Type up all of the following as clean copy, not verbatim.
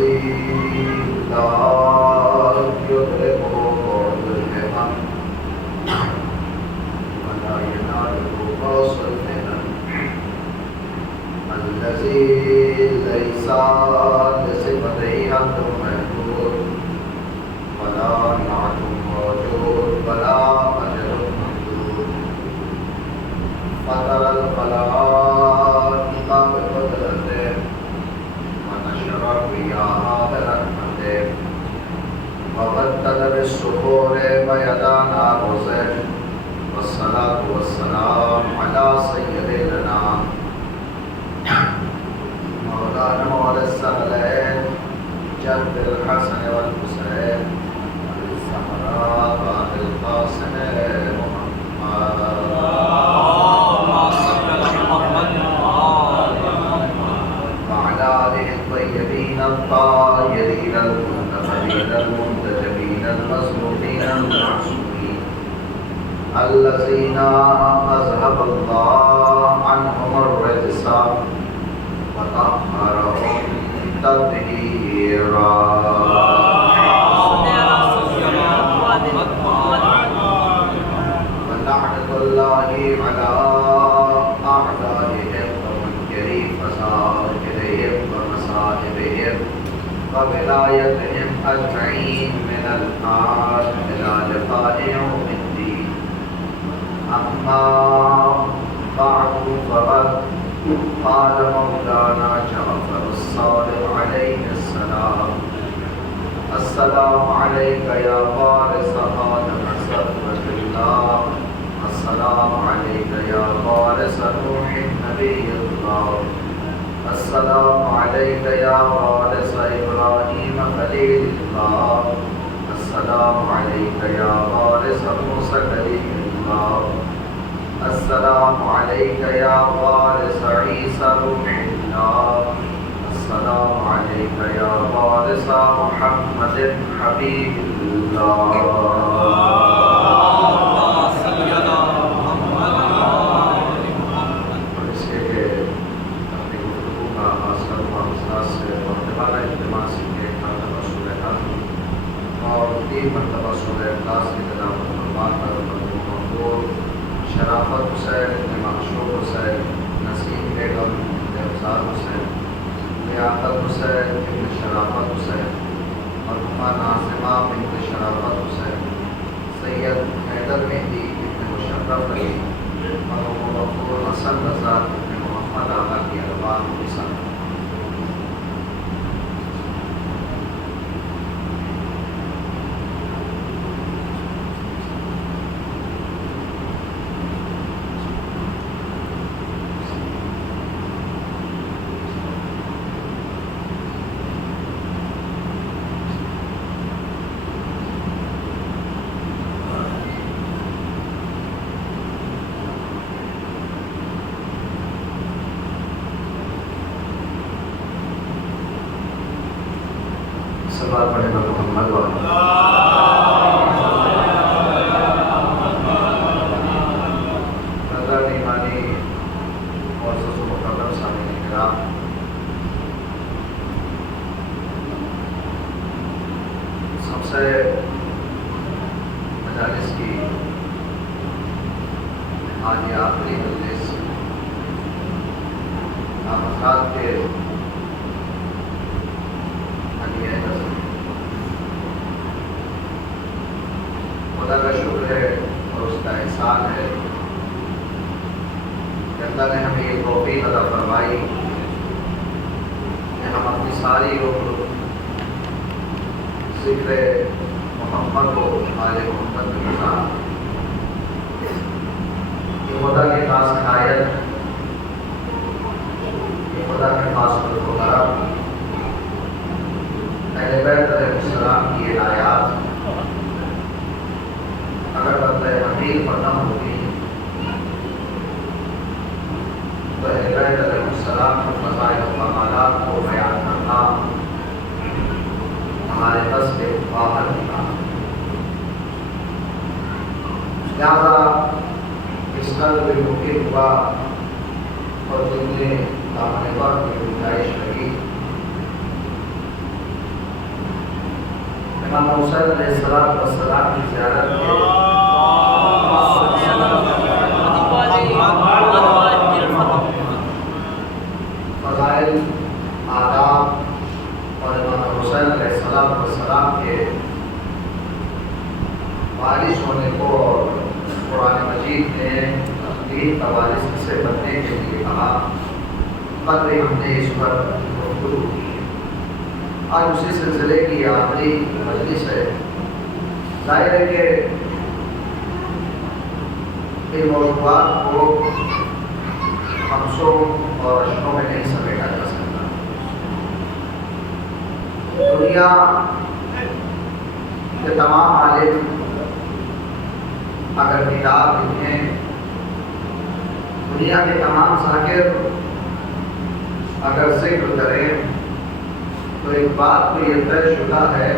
الذي لا يدركه قول الهمم ولا يناله قوس الهمم الذي ليس لصفته حد محدود ولا نعت موجود ولا أجل ممدود فطر الخلائق بقدرته ونشر الرياح برحمته وبدل بالسحور بيدانا رزق والصلاة والسلام على سيدنا مولانا مولى الثقلين جد الحسن والحسين الزهراء بعد القاسم محمد وعلى آله الطيبين الطاهرين المنتخبين المنتجبين المصروفين المعصومين الذين أذهب الله عنهم الرجس وطهرهم تطهيرا ولعنة الله على أعدائهم ومنكري فسائرهم ومصائبهم وولايتهم أجمعين من الآن إلى لقاء يوم الدين أما بعد فقد قال مولانا جعفر الصادق عليه السلام السلام عليك يا وارث آدم صفوة الله السلام عليك يا وارث نوح نبي الله السلام عليك يا وارث إبراهيم خليل الله السلام عليك يا وارث موسى كليم الله السلام عليك يا وارث عيسى روح الله السلام عليك يا وارث محمد حبيب الله شرافت حسین معشوق حسین نسیم بیگم افزار حسین لیاقت حسین ابن شرافت حسین مرحومہ ناظمہ بنت شرافت حسین سید حیدر مہدی ابن مشرف علی مرحوم غفور حسن رضا ابن محمد آقا کی ارواح کو سلام سوال پڑھے گا محمد نظر ایمانی اور سسو مقدم سامنے کرام سب سے مجالس کی آج یہ آخری مجلس آپ حضرات کے خدا کا شکر ہے اور اس کا احسان ہے کہ اللہ نے ہمیں یہ توفیق عطا فرمائی کہ ہم اپنی ساری عمر ذکر محمد و آل محمد کے ساتھ یہ خدا کے خاص عنایت یہ خدا کے خاص کرم اہل بیت علیہ السلام کی آیات اگر بندہ امیر پر نہ ہوگی تو اہل بیت علیہ السلام کے فضائل و کمالات کو بیان کرنا ہمارے بس کے باہر نکلا لہذا اس قدر بھی ممکن ہوا اور جن نے دامن وقت کی گنجائش رہی امام حسین علیہ السلام کی زیارت کے فضائل، آداب اور امام حسین علیہ السلام کے وارث ہونے کو اور قرآن مجید نے دین کا وارث سے بننے کے لیے کہا، قدر ہم نے اس پر گفتگو کی ہے۔ آج اسی سلسلے کی آخری مجلس ہے۔ ظاہر ہے کہ ان موضوعات کو خمسوں اور اشروں میں نہیں سمیٹا جا سکتا۔ دنیا کے تمام عالم اگر کتاب لکھیں، دنیا کے تمام ذاکر اگر ذکر کریں، تو ایک بات تو یہ طے شدہ ہے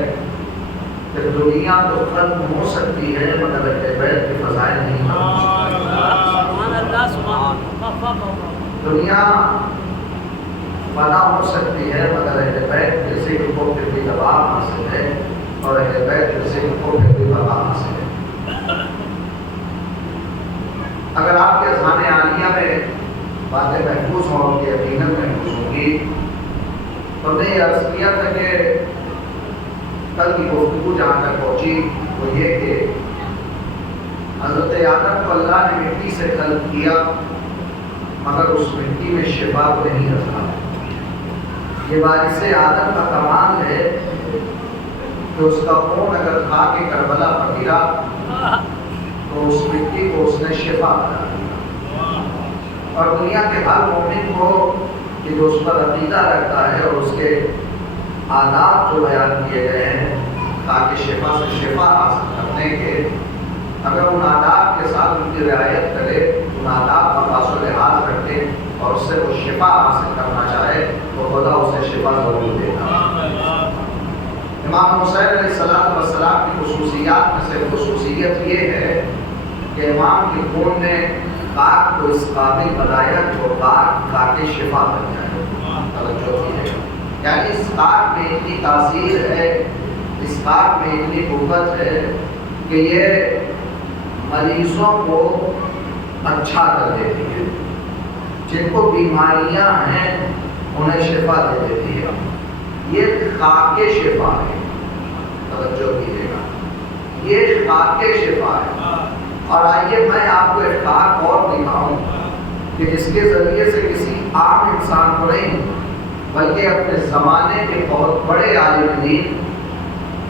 کہ دنیا تو ختم ہو سکتی ہے مگر اہل بیت کے فضائل نہیں ختم ہو سکتی۔ دنیا فنا ہو سکتی ہے مگر اہل بیت کے ذکر کو پھر بھی دوام حاصل ہے، اور اہل بیت کے ذکر کو پھر بھی بقا حاصل ہے۔ اگر آپ کے اذہان عالیہ میں باتیں محفوظ ہوں گی، یقیناً محفوظ ہوں گی، تو نے یہ عرض کیا تھا کہ کل کی گفتگو جہاں تک پہنچی وہ یہ کہ حضرت آدم کو اللہ نے مٹی سے خلق کیا مگر اس مٹی میں شفا کو نہیں رکھا۔ یہ وارث آدم کا کمال ہے کہ اس کا خون اگر کھا کے کربلا پر گرا تو اس مٹی کو اس نے شفا بنا دیا۔ اور دنیا کے ہر مومن کو کہ جو اس پر عقیدہ رکھتا ہے اور اس کے آداب جو بیان کیے گئے ہیں تاکہ شفا سے شفا حاصل کرنے کے، اگر ان آداب کے ساتھ ان کی رعایت کرے، ان آداب کا پاس و لحاظ رکھے اور اس سے وہ شفا حاصل کرنا چاہے تو خدا اسے شفا ضرور دے گا۔ امام حسین علیہ السلام کی خصوصیات میں سے خصوصیت یہ ہے کہ امام کے خون نے پاک کو اس قابل بنایا کہ وہ پاک کھا کے شفا بن جائے۔ توجہ کیجیے، یعنی اس پاک میں اتنی تاثیر ہے، اس پاک میں اتنی قوت ہے کہ یہ مریضوں کو اچھا کر دیتی ہے، جن کو بیماریاں ہیں انہیں شفا دے دیتی ہے۔ یہ خاک شفا ہے، توجہ کیجیے گا، یہ خاک شفا ہے۔ اور آئیے میں آپ کو ایک خاک اور دکھاؤں کہ جس کے ذریعے سے کسی عام انسان کو نہیں بلکہ اپنے زمانے کے بہت بڑے عالم دین،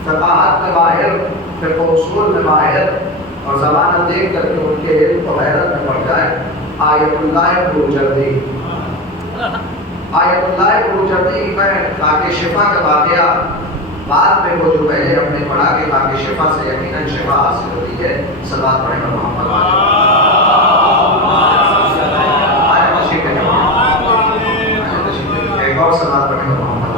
فقاہت میں ماہر، فقہ اصول میں ماہر، اور زمانہ دیکھ کر کے ان کے علم کو حیرت میں پڑ جائے۔ آیت اللہ بروجردی، آیت اللہ بروجردی میں خاک شفا کا واقعہ بعد میں وہ جو پہلے ہم نے پڑھا کہ خاک شفا سے یقیناً شفا حاصل ہوتی ہے۔ صلوات پڑھیں گے محمد ایک اور صلوات پڑھیں گے محمد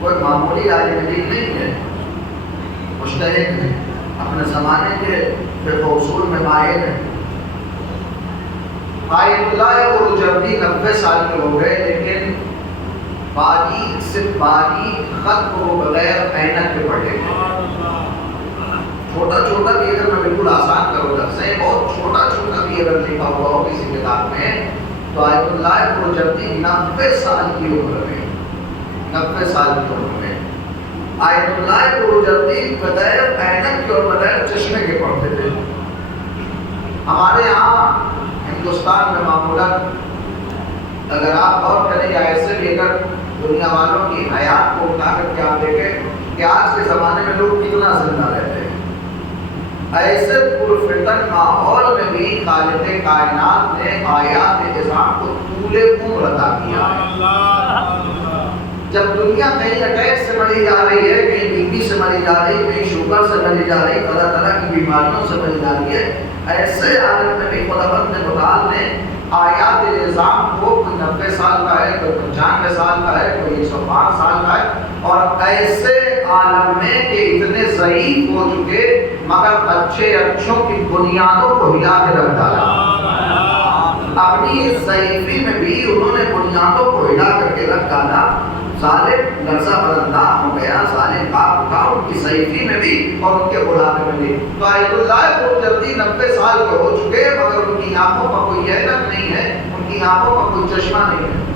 کوئی معمولی عالم دین نہیں ہے، مجتہد ہے، اپنے زمانے کے فقہ اصول میں ماہر ہے۔ آیت اللہ بروجردی 90 سال کے ہو گئے، لیکن باریک سے باریک خط کو بغیر اینک کے پڑھ لیتے ہیں۔ چھوٹا چھوٹا بھی اگر میں بالکل آسان کروں لفظ ہے، بہت چھوٹا چھوٹا بھی اگر لکھا ہوا ہو کسی کتاب میں تو آیت اللہ بروجردی 90 سال کی عمر میں، 90 سال کی عمر میں آیت اللہ بروجردی بغیر اینک کے اور بغیر چشمے کے پڑھتے تھے۔ ہمارے یہاں ہندوستان میں معمولاً اگر آپ غور کریں یا ایسے بھی اگر دنیا والوں کی حیات کو اٹھا کر کے آپ دیکھیں کہ آج کے زمانے میں لوگ کتنا زندہ رہتے ہیں، ایسے پرفتن ماحول میں بھی خالق کائنات نے آیات نظام کو طول عمر عطا کیا ہے۔ جب دنیا کہیں اٹیک سے مری جا رہی ہے، کہیں بی پی سے مری جا رہی ہے، کہیں شوگر سے مری جا رہی ہے، طرح طرح کی بیماریوں سے مری جا رہی ہے، ایسے عالم میں بھی خداوند متعال نے آیات نظام کو کوئی 90 سال کا ہے، کوئی 95 سال کا ہے، کوئی 105 سال کا ہے، اور ایسے عالم میں کہ اتنے ضعیف ہو چکے مگر اچھوں کی بنیادوں کو ہلا کے رکھ ڈالا. اپنی اس ضعیفی میں بھی انہوں نے بنیادوں کو ہلا کر کے رکھ ڈالا. ظالم لرزہ برندہ ہو گیا، ظالم کاپ اٹھا ان کی ضعیفی میں بھی اور ان کے بڑھاپے میں بھی. تو آیت اللہ بہت جلدی 90 سال کے ہو چکے مگر ان کی آنکھوں کا کوئی حیرت نہیں ہے، ان کی آنکھوں کا کوئی چشمہ نہیں ہے.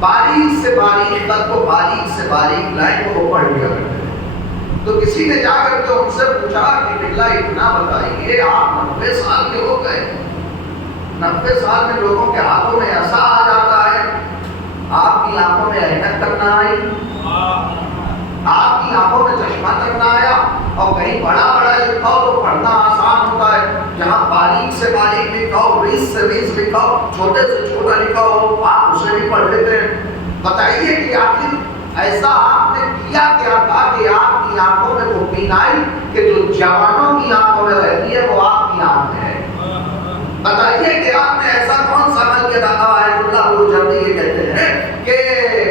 باریک سے باریک خط کو باریک سے باریک لائن کو وہ پڑھ لیا کرتے ہیں. تو کسی نے جا کر کے ان سے پوچھا کہ بلّہ اتنا بتائیے آپ 90 سال کے ہو گئے، 90 سال میں لوگوں کے ہاتھوں میں ایسا آ جاتا ہے، آپ کی آنکھوں میں اینک تک نہ آئی، آپ کی آنکھوں میں چشمہ تک نہ آیا، اور کہیں بڑا بڑا لکھا ہو تو پڑھنا آسان ہوتا ہے، جہاں باریک سے باریک لکھا ہو، ریز سے ریز لکھا ہو، چھوٹے سے چھوٹا لکھا ہو، آپ اسے بھی پڑھ لیتے ہیں. بتائیے کہ آخر ایسا آپ نے کیا کیا تھا کہ آپ کی آنکھوں میں وہ بینائی کہ جو جوانوں کی آنکھوں میں رہتی ہے وہ آپ کی آنکھ میں ہے. بتائیے کہ آپ نے ایسا کون سا عمل کیا تھا. آیت اللہ وہ جلدی یہ کہتے ہیں کہ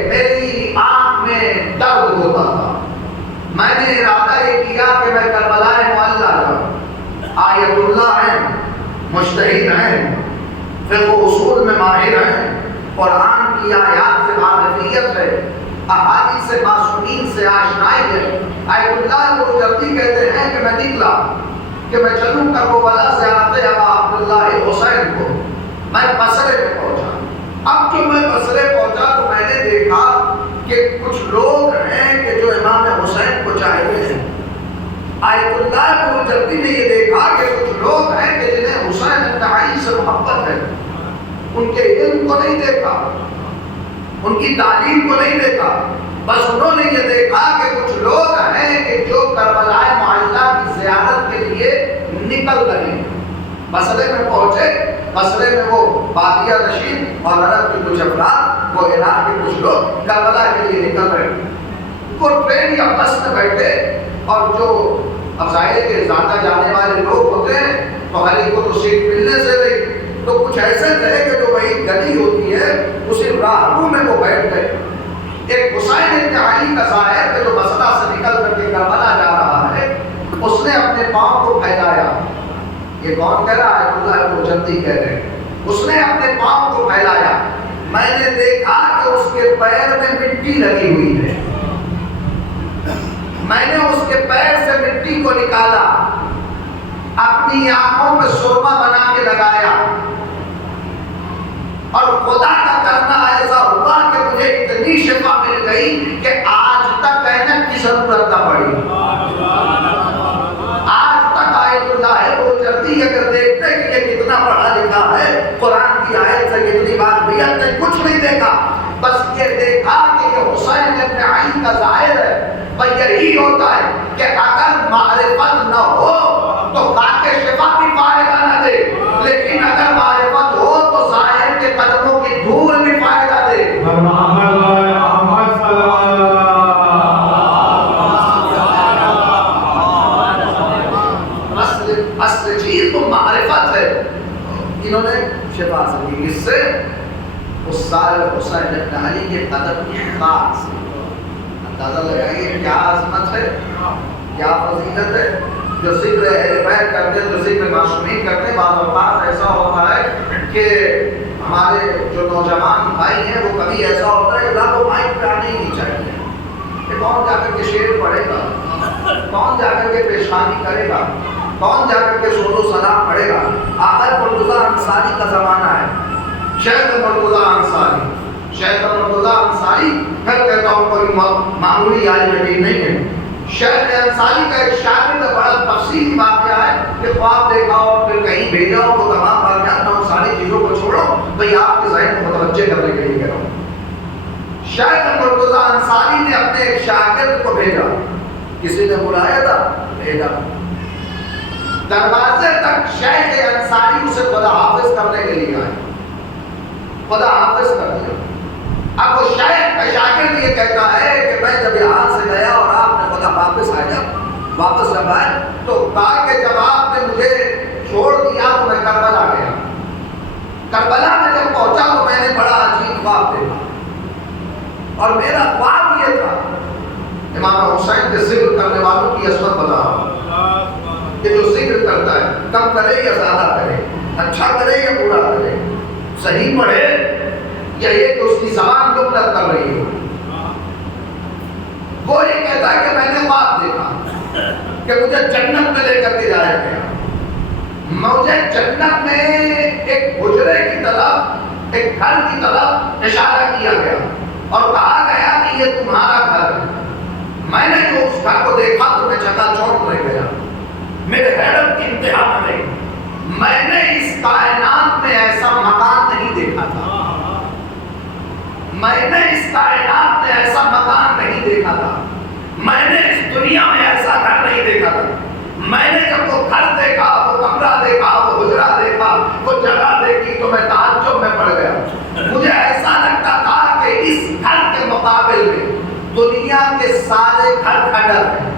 میری آنکھ میں درد ہوتا تھا، میں نے ارادہ یہ کیا کہ میں کربلا معلیٰ جاؤں. آیت اللہ ہیں، مجتہد ہیں، پھر وہ اصول میں ماہر ہیں، قرآن کی آیات سے معرفیت ہے، احادیث سے معصومین سے آشنائی ہے. آیت اللہ وہ جلدی کہتے ہیں کہ میں نکلا کہ میں چلوں کربلا زیارت ابا عبداللہ حسین کو. میں بصرے میں پہنچا. اب جو میں بصرے پہنچا تو میں نے دیکھا کہ کچھ لوگ ہیں کہ جو امام حسین کو چاہتے ہیں. آیت اللہ کو جلدی نے یہ دیکھا کہ کچھ لوگ ہیں کہ جنہیں حسین انتہائی سے محبت ہے. ان کے علم کو نہیں دیکھا، ان کی تعلیم کو نہیں دیکھا، بس انہوں نے یہ دیکھا کہ کچھ لوگ ہیں کہ جو کربلا معلیٰ کی زیارت کے لیے نکل رہے ہیں. بصرے میں پہنچے. بصرے میں وہ بادیہ نشین اور عرب کے کچھ افراد، وہ عراق کے کچھ لوگ کربلا کے لیے نکل رہے ہیں. وہ ٹرین یا بس میں بیٹھے اور جو اب ظاہر کے زیادہ جانے والے لوگ ہوتے ہیں تو ہر ایک کو تو سیٹ ملنے سے نہیں، تو کچھ ایسے تھے کہ جو وہی گلی ہوتی ہے اسی راہرو میں وہ بیٹھ گئے. ایک حسین انتہائی کا ظاہر کہ جو بصرہ سے نکل کر کے کربلا جا رہا ہے، اس نے اپنے پاؤں کو پھیلایا. یہ کون کہہ رہا ہے؟ اللہ کو جلدی کہہ رہے ہیں. اس نے اپنے پاؤں کو پھیلایا. میں نے دیکھا کہ اس کے پیر میں مٹی لگی ہوئی ہے. میں نے اس کے پیر سے مٹی کو نکالا، اپنی آنکھوں میں سرما بنا کے لگایا، اور خدا کا کرنا ایسا ہوا کہ مجھے اتنی شفا مل گئی کہ آج تک اینک کی ضرورت نہ پڑی. آج تک آیت اللہ ہے وہ جلدی اگر دیکھتے کہ یہ کتنا پڑھا لکھا ہے، قرآن کی آیت سے کتنی بات بھی نے کچھ نہیں دیکھا، بس یہ دیکھا کہ یہ حسین ابن علی کا ظاہر ہے. پر یہی ہوتا ہے کہ اگر معرفت نہ ہو تو خاک شفا بھی فائدہ نہ دے، لیکن اگر معرفت ہو تو ظاہر کے قدموں کی دھول بھی فائدہ دے. اصل چیز تو معرفت ہے. انہوں نے شفا حاصل کی کس سے؟ اس سال حسین ابن علی کے قدم کی خاک سے. اندازہ لگائیے کیا عظمت ہے، کیا فضیلت ہے. جو ذکر اہل بیت کرتے ہیں، جو ذکر معصومین کرتے ہیں، بعض اوقات ایسا ہوتا ہے کہ ہمارے جو نوجوان بھائی ہیں وہ کبھی ایسا ہوتا ہے کہ اللہ کو مائک پہ آنے ہی نہیں چاہیے. کہ کون جا کر کے شعر پڑھے گا، کون جا کر کے پیشانی کرے گا، کون جا کر کے شور و سلام پڑھے گا. آخر مرتضیٰ انصاری کا زمانہ ہے. شیخ مرتضیٰ انصاری، شیخ مرتضیٰ انصاری، پھر کہتا ہوں کوئی معمولی عالم دین نہیں ہے. شیخ انصاری کا ایک شاگرد بڑا تفصیلی واقعہ ہے کہ خواب دیکھا اور پھر کہیں بھیجا ہو تو تمام واقعات نہ، ساری چیزوں کو چھوڑو، بھئی آپ کے ذہن کو متوجہ کرنے کے لیے کہہ رہا ہوں. شیخ مرتضیٰ انصاری نے اپنے ایک شاگرد کو بھیجا. کسی نے بلایا تھا، بھیجا. دروازے تک شیخ انصاری اسے خدا حافظ کرنے کے لیے آئے، خدا حافظ کر دیا. اب وہ شیخ کا شاگرد یہ کہتا ہے کہ میں جب یہاں سے گیا اور آپ نے خدا واپس آیا، واپس جب آئے تو کہا کہ جب آپ نے مجھے چھوڑ دیا تو میں کربلا گیا. کربلا میں جب پہنچا تو میں نے بڑا عجیب خواب دیکھا، اور میرا خواب یہ تھا کہ امام حسین کے ذکر کرنے والوں کی عظمت بتا رہا ہوں کہ جو ذکر کرتا ہے کم کرے یا زیادہ کرے، اچھا کرے یا برا کرے، صحیح پڑھے یا یہ کہ اس کی زبان غفلت کر رہی ہو، وہ یہ کہتا ہے کہ میں نے خواب دیکھا کہ مجھے جنت میں لے کر کے جایا گیا، مجھے جنت میں ایک حجرے کی طرف، ایک گھر کی طرف اشارہ کیا گیا اور کہا گیا کہ یہ تمہارا گھر ہے۔ میں نے جو اس گھر کو دیکھا تو میں چکا چوٹ رہ گیا، میرے حیرت کی انتہا نہ رہی۔ میں نے اس کائنات میں ایسا مکان نہیں دیکھا تھا، میں نے اس کائنات میں ایسا مکان نہیں دیکھا تھا، میں نے اس دنیا میں ایسا گھر نہیں دیکھا تھا۔ میں نے جب وہ گھر دیکھا، وہ کمرہ دیکھا، وہ حجرہ دیکھا، وہ جگہ دیکھی تو میں تعجب میں پڑ گیا۔ مجھے ایسا لگتا تھا کہ اس گھر کے مقابل میں دنیا کے سارے گھر کھنڈر ہیں۔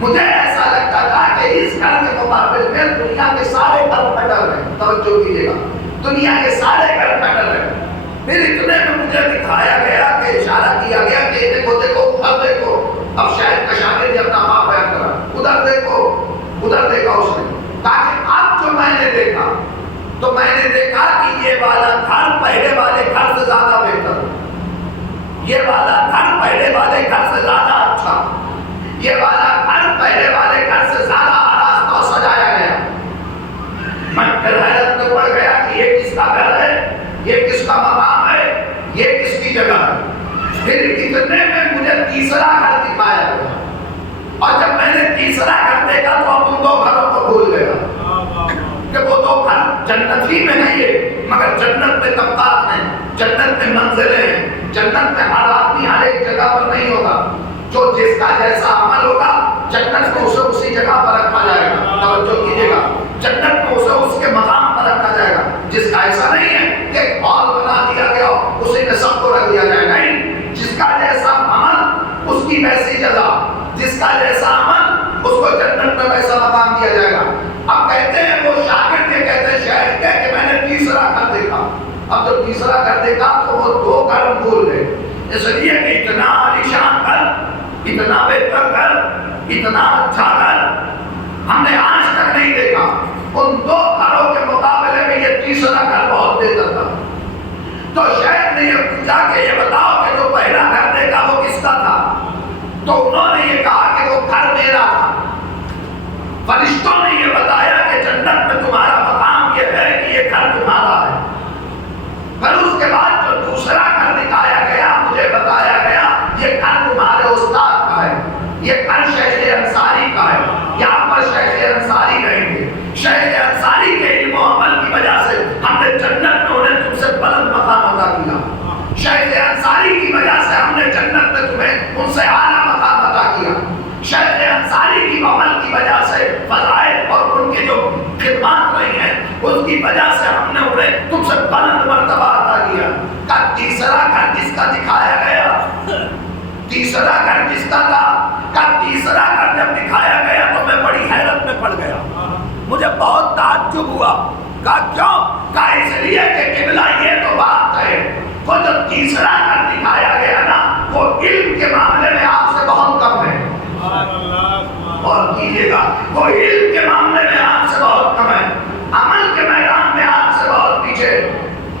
مجھے ایسا لگتا تھا کہ اس گھر کے مقابل میں دنیا کے سارے گھر کھنڈر ہیں۔ توجہ کیجیے گا، دنیا کے سارے گھر کھنڈر ہیں۔ پھر اتنے میں مجھے دکھایا گیا کہ اشارہ کیا گیا کہ دیکھو دیکھو ادھر دیکھو۔ اب شاید کشانے نے اپنا آپ بیان کرا، ادھر دیکھو، ادھر دیکھا اس نے، تاکہ اب جو میں نے دیکھا تو میں نے دیکھا کہ یہ والا گھر پہلے والے گھر سے زیادہ بہتر، یہ والا گھر پہلے والے گھر سے زیادہ اچھا، یہ والا گھر پہلے والے گھر سے زیادہ آراستہ اور سجایا گیا۔ میں پھر حیرت میں پڑ گیا کہ یہ کس کا گھر ہے، یہ کس کا مقام ہے، یہ کس کی جگہ ہے۔ پھر اتنے میں مجھے تیسرا گھر دکھایا گیا، اور جب میں نے تیسرا گھر دیکھا تو اب ان دو گھروں کو بھول گیا کہ وہ دو گھر جنت ہی میں نہیں ہے، مگر جنت میں طبقات ہیں، جنت میں منزلیں ہیں، جنت میں ہر آدمی ہر ایک جگہ پر نہیں ہوگا۔ جو جس کا جیسا عمل ہوگا جنت میں اسے اسی جگہ پر رکھا جائے گا۔ توجہ کیجیے گا، جنت میں اسے اس کے مقام پر رکھا جائے گا۔ جس کا ایسا نہیں ہے کہ ایک ہال بنا دیا گیا اسی میں سب کو رکھ دیا جائے گا، نہیں، جس کا جیسا عمل اس کی ویسی جزا، جس کا جیسا عمل اس کو جنت میں ویسا مقام دیا جائے گا۔ اب کہتے ہیں وہ شاگرد یہ کہتے ہیں شہر کے کہ میں نے تیسرا گھر دیکھا۔ اب جب تیسرا گھر دیکھا تو وہ دو گھر بھول گئے، اس لیے کہ اتنا عالیشان گھر، اتنا بہتر گھر، اتنا اچھا گھر ہم نے آج تک نہیں دیکھا۔ ان دو گھروں کے مقابلے میں یہ تیسرا گھر بہت بہتر تھا۔ تو شیخ نے یہ پوچھا کہ یہ بتاؤ کہ جو پہلا گھر دیکھا وہ کس کا تھا؟ تو انہوں نے یہ کہا کہ وہ گھر میرا تھا۔ فرشتوں نے یہ بتایا کہ جنت میں تمہارا مقام یہ ہے کہ یہ گھر تمہارا ہے۔ پھر اس کے بعد جو دوسرا گھر دکھایا گیا، مجھے بتایا گیا یہ گھر تمہارے استاد کا ہے، یہ گھر شیخ انصاری کا ہے، یہاں پر شیخ انصاری رہیں گے۔ شیخ انصاری کے علم و عمل کی وجہ سے ہم نے جنت میں انہیں تم سے بلند مقام عطا کیا۔ شیخ انصاری کی وجہ سے ہم نے جنت میں تمہیں ان سے اعلیٰ مقام عطا کیا۔ شیخ انصاری کی عمل کی وجہ سے فضائل اور ان کی جو خدمات رہی ہیں اس کی وجہ سے ہم نے انہیں تم سے بلند مرتبہ عطا کیا۔ کا تیسرا گھر جس کا دکھایا گیا، تیسرا گھر جس کا تھا، کا تیسرا گھر جب دکھایا گیا تو میں بڑی حیرت میں پڑ گیا، مجھے بہت تعجب ہوا۔ کہا کیوں؟ کہا اس لیے کہ قبلہ یہ تو بات ہے وہ جو تیسرا گھر دکھایا گیا نا وہ علم کے معاملے میں آپ سے بہت کم ہے۔ اور کیجیے گا، وہ علم کے معاملے میں آپ سے بہت کم ہے، عمل کے میدان میں آپ سے بہت پیچھے،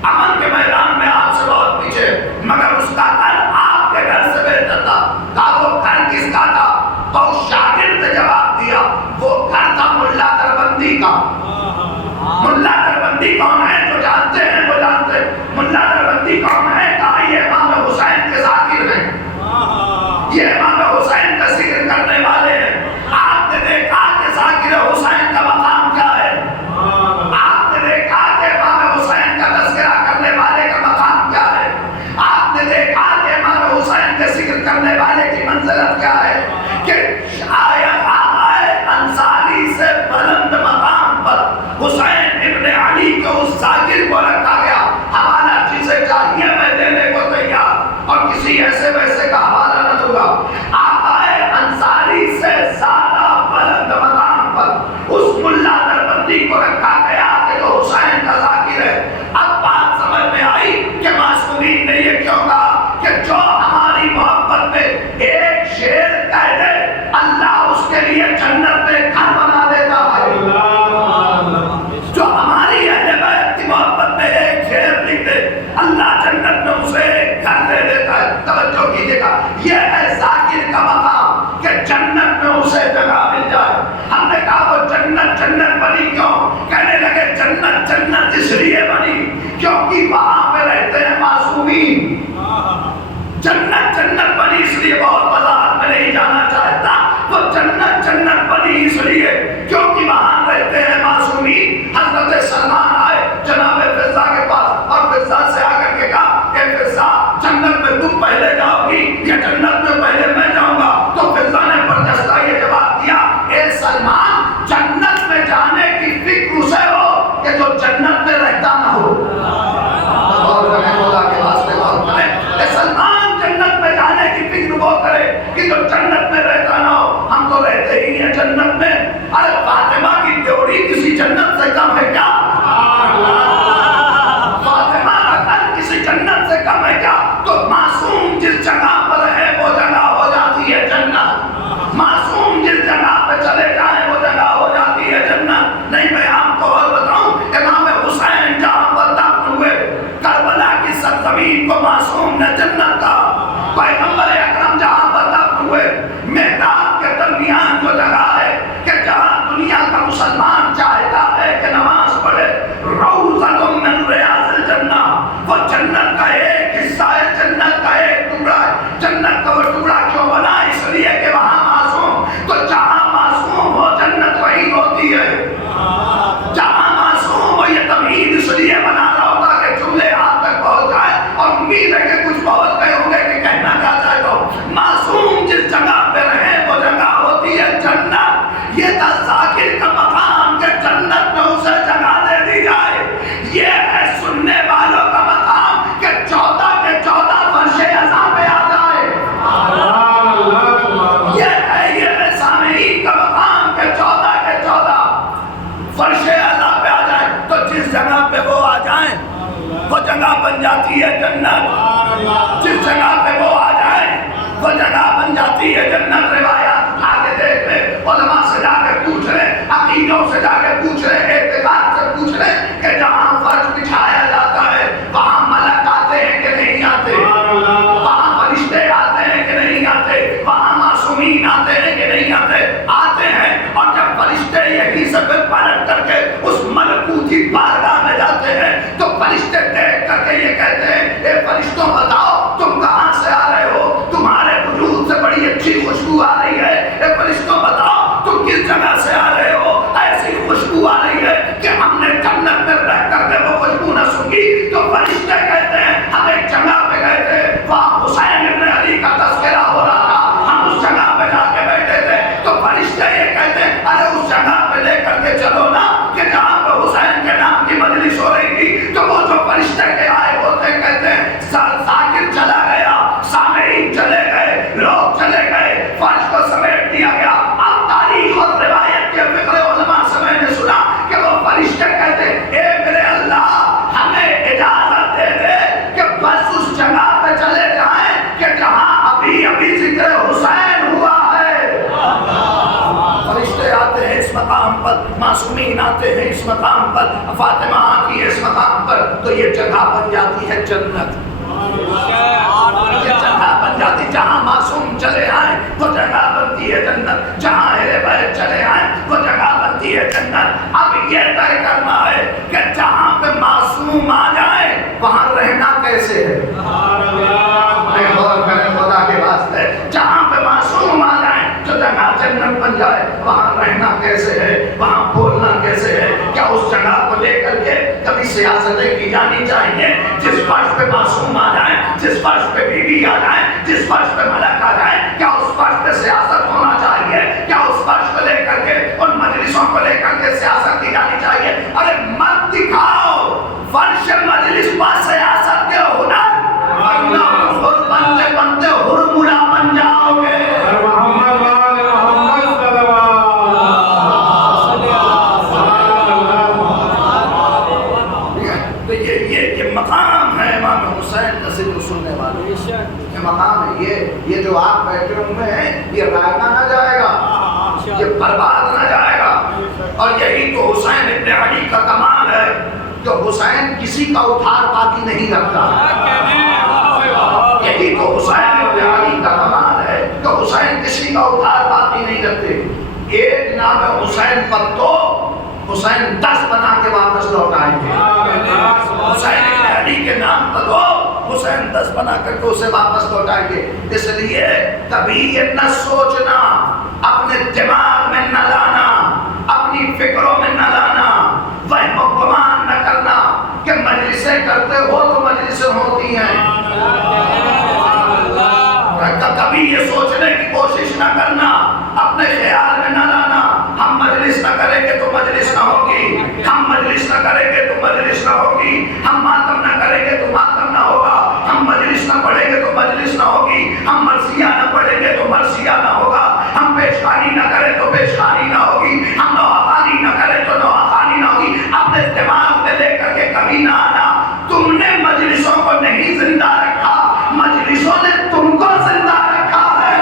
عمل کے میدان میں آپ سے بہت پیچھے، مگر اس کا گھر آپ کے گھر سے بہتر تھا۔ کہا وہ گھر کس کا تھا؟ تو شاگرد نے جواب دیا وہ گھر تھا ملا دربندی کا۔ ملا دربندی کون ہے؟ جو جانتے ہیں وہ جانتے ہیں۔ ملا دربندی کون ہے؟ کہا یہ امام حسین کے ذاکر ہیں، یہ امام حسین کا ذکر کرنے والے ہیں۔ آپ نے دیکھا کہ ذاکر حسین کا مقام کیا ہے؟ آپ نے دیکھا کہ امام حسین کا تذکرہ کرنے والے کا مقام کیا ہے؟ آپ نے دیکھا کہ امام حسین کا ذکر کرنے والے کی منزلت کیا ہے؟ کہ شاید آقائے انصاری سے بلند مقام پر حسین ابن علی کے اس ذاکر کو رکھا گیا۔ حوالہ جسے چاہیے میں دینے کو تیار، اور کسی ایسے ویسے کا حوالہ نہ دوں گا۔ آقائے انصاری سے زیادہ بلند مقام پر اس ملا دربندی کو رکھا گیا کہ جو حسین کا ذاکر ہے۔ اب بات سمجھ میں آئی کہ معصومین نے یہ کیوں کہا کہ جو ہماری محبت میں گا. یہ ہے ذاکر کا مقام کہ جنت میں اسے جگہ مل جائے. ہم نے کہا وہ جنت جنت بنی کیوں؟ کہنے لگے جنت جنت اس لیے بنی کیونکہ وہاں پہ رہتے ہیں معصومین. جنت جنت بنی اس لیے، بہت وضاحت میں نہیں جانا چاہتا، وہ جنت جنت بنی اس لیے کیونکہ وہاں رہتے ہیں معصومین. حضرت سلمان آئے جناب فضا کے پاس اور فضا سے آ کر کے کہا کہ فضا جنت میں تم پہلے جاؤ گی یا جنت میں پہلے میں جاؤں گا؟ تو فضا نے برجستہ یہ جواب دیا، اے سلمان جنت میں جانے کی فکر اسے ہو کہ جو جنت میں رہتا نہ ہو. اور خدا کے واسطے غور کریں، اے سلمان جنت میں جانے کی فکر وہ کرے کہ جو جنت میں رہتا نہ ہو. ہم تو رہتے ہی ہیں جنت میں. ارے فاطمہ کی ڈیوڑی کسی جنت سے کم ہے کیا؟ فاطمہ کا گھر کسی جنت سے کم ہے کیا؟ تو معصوم جس جگہ پر ہے وہ جگہ ہو جاتی ہے جنت. معصوم جس جگہ پہ چلے جائیں وہ جگہ ہو جاتی ہے جنت. نہیں میں آپ کو اور بتاؤں، امام حسین جہاں پر دفن ہوئے کربلا کی سرزمین کو معصوم نے جنت کہا. پیغمبر اکرم جہاں پر دفن ہوئے محراب کے درمیان جو جگہ ہے کہ جہاں دنیا کا مسلمان چاہتا ہے کہ نماز پڑھے، روضۃ من ریاض الجنہ، وہ جنت کا ایک حصہ ہے، جنت کا ایک ٹکڑا ہے. جنت کا وہ ٹکڑا کیوں بنا؟ اس لیے کہ وہاں معصوم، تو جہاں معصوم ہو جنت وہی ہوتی ہے. جہاں معصوم ہو یہ تمہید اس لیے بنا رہا ہوتا کہ جملے آپ تک پہنچ جائے اور امید ہے کہ کچھ بہت گئے ہوں گے کہ کہنا کیا چاہے تو معصوم جس جگہ پہ رہے وہ جگہ ہوتی ہے جنت. یہ تھا ذاکر کا مقام کہ جنت میں اسے جگہ دے دی جائے. یہ ہے سننے والوں کا مقام کہ 14 کے 14 فرش عزا پہ آ جائے. یہ ہے سامعین کا مقام کہ 14 کے 14 فرش عزا پہ آ جائیں. تو جس جگہ پہ وہ آ جائیں وہ جگہ بن جاتی ہے جنت. جس جگہ پہ وہ آ جائیں وہ جگہ بن جاتی ہے جنت. روایات اٹھا کے دیکھ لیں، علماء سے جا کے پوچھ لیں، عقیدوں سے جا کے پوچھ لیں، اعتقاد سے پوچھ لیں کہ جہاں فرش بچھایا جاتا ہے وہاں ملک آتے ہیں کہ نہیں آتے؟ وہاں فرشتے آتے ہیں کہ نہیں آتے؟ وہاں معصومین آتے ہیں کہ نہیں آتے؟ آتے ہیں. اور جب فرشتے یہی سے پھر پلٹ کر کے اس ملکوتی بارگاہ میں جاتے ہیں تو فرشتے دیکھ کر کے یہ کہتے ہیں، اے فرشتوں بتاؤ تم کہاں سے آ رہے ہو؟ تمہارے وجود سے بڑی اچھی خوشبو آ رہی ہے. اے فرشتوں بتاؤ تم کس جگہ سے آ رہے ہو؟ ایسی خوشبو آ رہی ہے کہ ہم نے جنت میں رہ کر کے وہ خوشبو نہ سنگی. تو فرشتے کہتے ہیں ہم ایک جگہ پہ گئے تھے، وہاں حسین ابن علی کا تذکرہ ہو رہا تھا، ہم اس جگہ پہ جا کے بیٹھے تھے. تو فرشتے یہ کہتے ہیں ارے اس جگہ پہ لے کر کے چلو نا کہ جہاں پہ حسین کے نام کی مجلس ہو رہی تھی. تو وہ جو فرشتے کے آئے ہوتے کہتے ہیں ذاکر چلا گیا، سامعین چلے گئے، لوگ چلے گئے، فرش کو سمیٹ دیا گیا. اب تاریخ اور روایت کے فقہ علماء سے میں نے سنا کہ وہ فرشتے کہتے اے میرے اللہ ہمیں اجازت دے دے کہ بس اس جگہ پہ چلے جائیں کہ جہاں ابھی ابھی ذکر حسین ہوا ہے. فرشتے آتے ہیں اس مقام پر، معصومین آتے ہیں اس مقام پر، فاطمہ آتی ہے اس مقام پر، تو یہ جگہ بن جاتی ہے جنت. یہ جگہ بن جاتی، جہاں معصوم چلے آئیں وہ جگہ بنتی ہے جنت. جہاں اہل بیت چلے آئیں وہ جگہ بنتی ہے جنت. اب یہ طے کرنا ہے کہ جہاں پہ معصوم آ جائیں وہاں رہنا کیسے ہے. غور کریں خدا کے واسطے، جہاں پہ معصوم آ جائیں جو جگہ جنت بن جائے وہاں رہنا کیسے ہے، وہاں بولنا کیسے ہے. کیا اس جگہ کو لے کر کے کبھی سیاستیں کی جانی چاہیے؟ جس فرش پہ معصوم آ جائیں، جس فرش پہ بیوی آ جائیں، جس فرش پہ ملک آ جائیں، کیا اس فرش پہ سیاست ہونا چاہیے؟ کیا اس فرش کو لے کر کے ان مجلسوں کو لے کر کے سیاست کی جانی چاہیے؟ ارے مت دکھاؤ فرش مجلس پر سیاست کے ہنر، ورنہ خود بنتے بنتے ہرملا بن جاؤ گے. مقام ہے امام حسین کا ذکر سننے والے. یہ مقام ہے، یہ جو آپ بیٹھے ہوئے ہیں یہ رائگاں نہ جائے گا، یہ برباد نہ جائے گا. اور یہی تو حسین ابن علی کا کمال ہے کہ حسین کسی کا ادھار باقی نہیں رکھتا. یہی تو حسین ابن علی نہیں رکھتے. ایک جناب حسین پر تو حسین 10 بنا کے واپس لوٹ آئیں گے. حسین ابن علی کے نام پر تو حسین 10 بنا کر کے اسے واپس لوٹ آئیں گے. اس لیے کبھی یہ نہ سوچنا، اپنے دماغ میں نہ لانا، اپنی فکروں میں نہ لانا، وہم و گمان نہ کرنا کہ مجلسیں کرتے ہو تو مجلسیں ہوتی ہیں. کبھی یہ سوچنے کی کوشش نہ کرنا، اپنے خیال میں نہ لانا ہم مجلس نہ کریں گے تو مجلس نہ ہوگی، ہم مجلس نہ کریں گے تو مجلس نہ ہوگی، ہم ماتم نہ کریں گے تو ماتم نہ ہوگا، ہم مجلس نہ پڑھیں گے تو مجلس نہ ہوگی، ہم مرثیہ نہ پڑھیں گے تو مرثیہ نہ ہوگا، ہم پیشخوانی نہ کریں تو پیشخوانی نہ ہوگی، ہم نواخوانی نہ کریں تو نواخوانی نہ ہوگی. اپنے دماغ میں لے کر کے کبھی نہ آنا تم نے مجلسوں کو نہیں زندہ رکھا، مجلسوں نے تم کو زندہ رکھا ہے.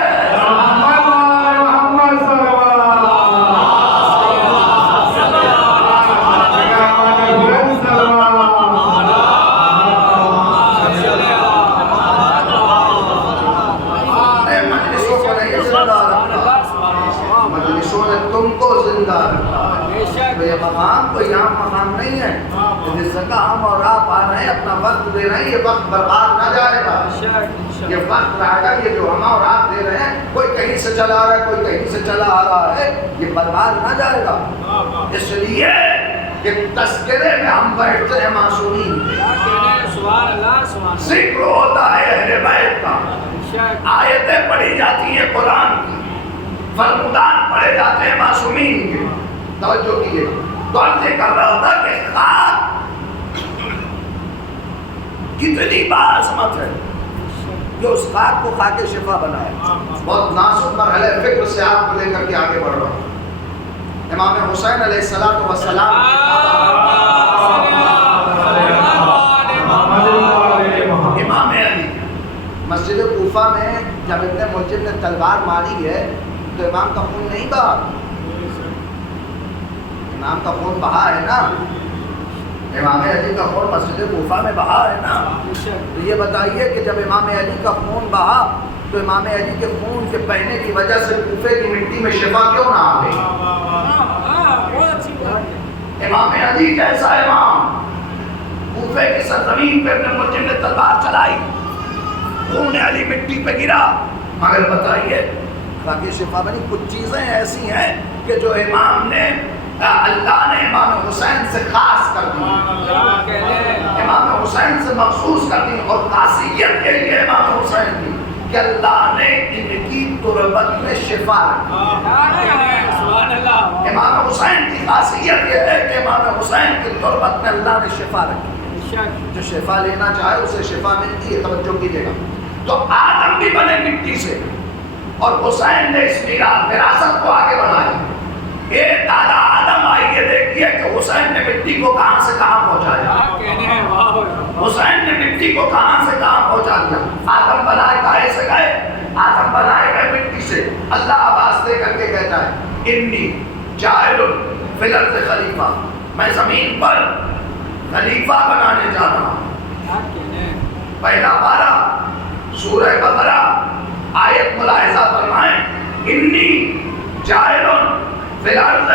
تو یہ مقام کوئی عام مقام نہیں ہے. جس کا ہم اور آپ آ رہے ہیں، اپنا وقت دے رہے ہیں، یہ وقت برباد نہ جائے گا. یہ وقت رہے گا، یہ جو ہم اور آپ دے رہے ہیں، کوئی کہیں سے چلا آ رہا ہے، کوئی کہیں سے چلا آ رہا ہے، یہ برباد نہ جائے گا. اس لیے کہ تذکرے میں ہم بیٹھتے ہیں معصومین، ذکر ہوتا ہے اہل بیت کا، آیتیں پڑھی جاتی ہیں قرآن کی، فرمودات پڑھے جاتے ہیں معصومین کے. توجہ کیجیے، توجہ کر رہا ہوتا کہ خاک کتنی باعظمت ہے جو اس خاک کو خاک شفا بنایا. بہت نازک مرحلہ فکر سے آپ کو لے کر کے آگے بڑھ رہا ہوں. امام حسین علیہ السلام امام علی مسجد کوفہ میں جب ابن ملجم نے تلوار ماری ہے تو امام کا خون نہیں بہا، امام کا خون بہا ہے نا، امام علی کا خون مسجد کوفہ میں بہا ہے نا. تو یہ بتائیے کہ جب امام علی کا خون بہا تو امام علی کے خون کے بہنے کی وجہ سے کوفے کی مٹی میں شفا کیوں نہ آ گئی؟ امام علی کیسا امام، کوفے کی سرزمین پہ ابن ملجم نے تلوار چلائی، خون علی مٹی پہ گرا، مگر بتائیے باقی شفا بنی. کچھ چیزیں ایسی ہیں کہ جو امام نے، اللہ نے امام حسین سے خاص کر دی، امام حسین سے مخصوص کر دی. اور خاصیت یہی ہے امام حسین کی کہ اللہ نے ان کی تربت میں شفا رکھی. امام حسین کی خاصیت یہ ہے کہ امام حسین کی تربت میں اللہ نے شفا رکھی. جو شفا لینا چاہے اسے شفا ملتی ہے. توجہ کیجیے گا. تو آدم بھی بنے مٹی سے اور حسین نے اس وراثت کو آگے بڑھایا. یہ دادا آدم آئیے دیکھیے کہ حسین نے مٹی کو کہاں سے کہاں پہنچایا، حسین نے مٹی کو کہاں سے کہاں پہنچا دیا. آدم بنائے کہے سے گئے، آدم بنائے گئے مٹی سے. اللہ آواز دے کر کے کہتا ہے انی جاعل فی الارض خلیفہ، میں زمین پر خلیفہ بنانے جا رہا ہوں. پہلا پارہ سورہ بقرہ آیت ملاحظہ فرمائیں، انی جاعل فی الارض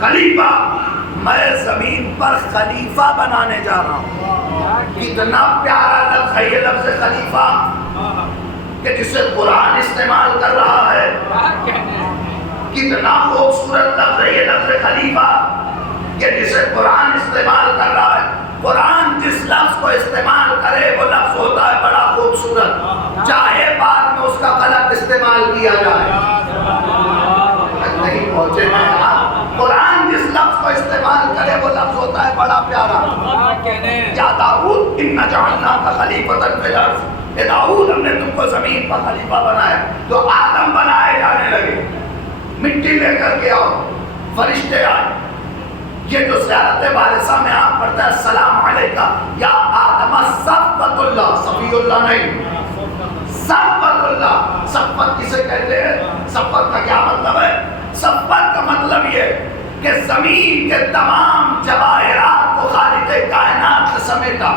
خلیفہ، میں زمین پر خلیفہ بنانے جا رہا ہوں. کتنا پیارا لفظ ہے یہ لفظ خلیفہ کہ جسے قرآن استعمال کر رہا ہے. کتنا خوبصورت لفظ ہے یہ لفظ خلیفہ کہ جسے قرآن استعمال کر رہا ہے. قرآن جس لفظ کو استعمال کرے وہ لفظ ہوتا ہے بڑا خوبصورت، چاہے بعد میں اس کا غلط استعمال کیا جائے. نہیں پہنچے ہیں آپ. قرآن جس لفظ کو استعمال کرے وہ لفظ ہوتا ہے بڑا پیارا. یا داؤد انا جعلناک خلیفۃ فی الارض، اے داؤد ہم نے تم کو زمین پر خلیفہ بنایا. تو آدم بنائے جانے لگے، مٹی لے کر کے آؤ، فرشتے آئے. یہ جو زیارت وارثہ میں آپ پڑھتا ہے السلام علیکہ یا آدم صفوۃ اللہ، صفی اللہ نہیں، صفوۃ اللہ. صفوت کسے کہتے ہیں؟ صفوت کا کیا مطلب ہے؟ صفوت کا مطلب یہ کہ زمین کے تمام جواہرات کو خالق کائنات نے سمیٹا،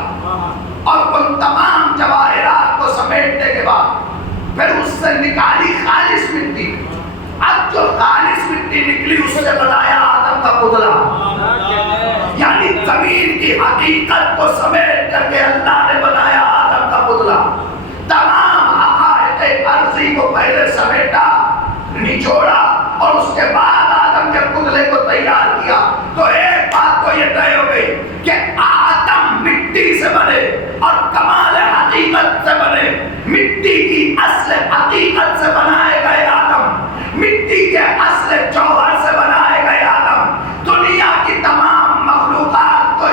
اور ان تمام جواہرات کو سمیٹنے کے بعد پھر اس سے نکالی خالص مٹی. اب جو خالص مٹی نکلی اس سے بنایا آدم کا پتلا. یعنی زمین کی حقیقت کو سمیٹ کر کے اللہ نے بنایا آدم کا پتلا. تمام حقائق عرضی کو پہلے سمیٹا, نچوڑا, اور اس کے بعد آدم کے پتلے کو تیار کیا. تو ایک بات تو یہ طے ہو گئی کہ آدم مٹی سے بنے اور کمال حقیقت سے بنے. مٹی کی اصل حقیقت سے بنائے گئے آدم, مٹی کے اصل جوہر سے بنائے گئے آدم. دنیا کی تمام مخلوقات کو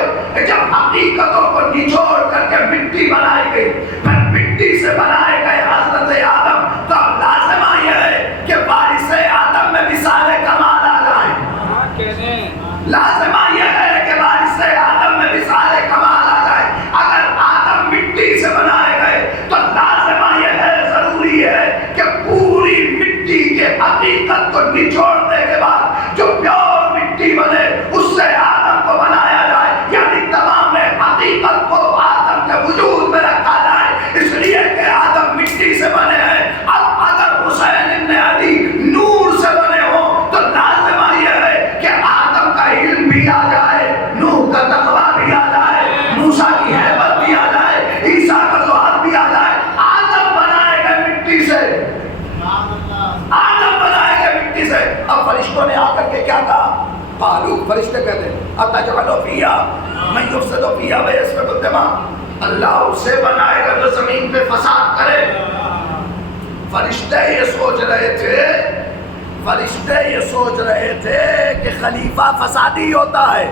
جب حقیقتوں کو نچوڑ کر کے مٹی بنائی گئی, پھر مٹی سے بنائے گئے حضرت آدم, تو اب لازمہ یہ ہے کہ وارث آدم میں مثال کمال آ جائیں. لازمہ یہ ہے کہ وارث آدم میں مثال کمال آ جائے. اگر آدم مٹی سے بنائے گئے تو لازمہ یہ ہے, ضروری ہے کہ پوری مٹی کے حقیقت کو نچوڑنے کے بعد جو پیور مٹی بنے اس سے آدم کو بنایا جائے. یعنی تمام حقیقت کو آدم کے وجود میں رکھا جائے, اس لیے کہ آدم مٹی سے بنے ہیں. اب اگر حسین ابن علی نور سے بنے ہوں تو لازمہ یہ ہے کہ آدم کا علم بھی آ جائے, نوح کا تقویٰ بھی آ جائے, موسیٰ کی ہیبت بھی آ جائے, عیسیٰ کا ظہور بھی آ جائے. آدم بنائے گئے مٹی سے, آدم بنائے گئے مٹی سے. اب فرشتوں نے آ کر کے کیا کہا؟ قالو, فرشتے کہتے ہیں اتجعل فیہا من یفسد فیہا ویسفک الدماء, اللہ اسے بنائے گا جو زمین پہ فساد کرے. فرشتے یہ سوچ رہے تھے, فرشتے یہ سوچ رہے تھے کہ خلیفہ فسادی ہوتا ہے,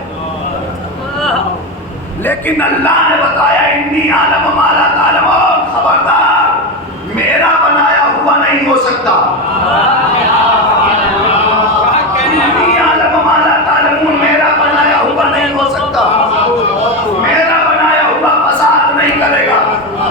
لیکن اللہ نے بتایا انی عالم ما لا تعلمون, خبردار میرا بنایا ہوا نہیں ہو سکتا. انی عالم ما لا تعلمون, میرا بنایا ہوا نہیں ہو سکتا, میرا بنایا ہوا فساد نہیں کرے گا.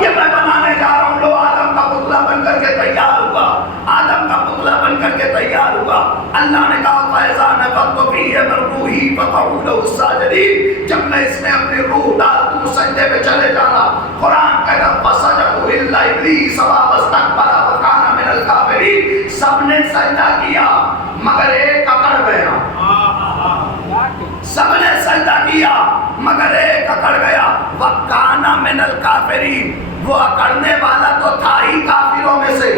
یہ میں بنانے جا رہا ہوں. لو آدم کا پتلا بن کر کے تیار ہوا, آدم کا پتلا بن کر کے تیار ہوا. اللہ نے کہا فَإِذَا نَفَخْتُ فِيهِ مِن رُوحِي فَقَعُوا لَهُ سَاجِدِينَ, جب میں اس میں اپنی روح ڈال دوں سجدے پہ چلے جانا. قرآن کہتا فَسَجَدُوا إِلَّا إِبْلِيسَ أَبَىٰ وَاسْتَكْبَرَ وَكَانَ مِنَ الْكَافِرِينَ. سب نے سجدہ کیا مگر ایک اکڑ گیا, سب نے سجدہ کیا مگر ایک اکڑ گیا. وَكَانَ مِنَ الْكَافِرِينَ, وہ اکڑنے والا تو تھا ہی کافروں میں سے.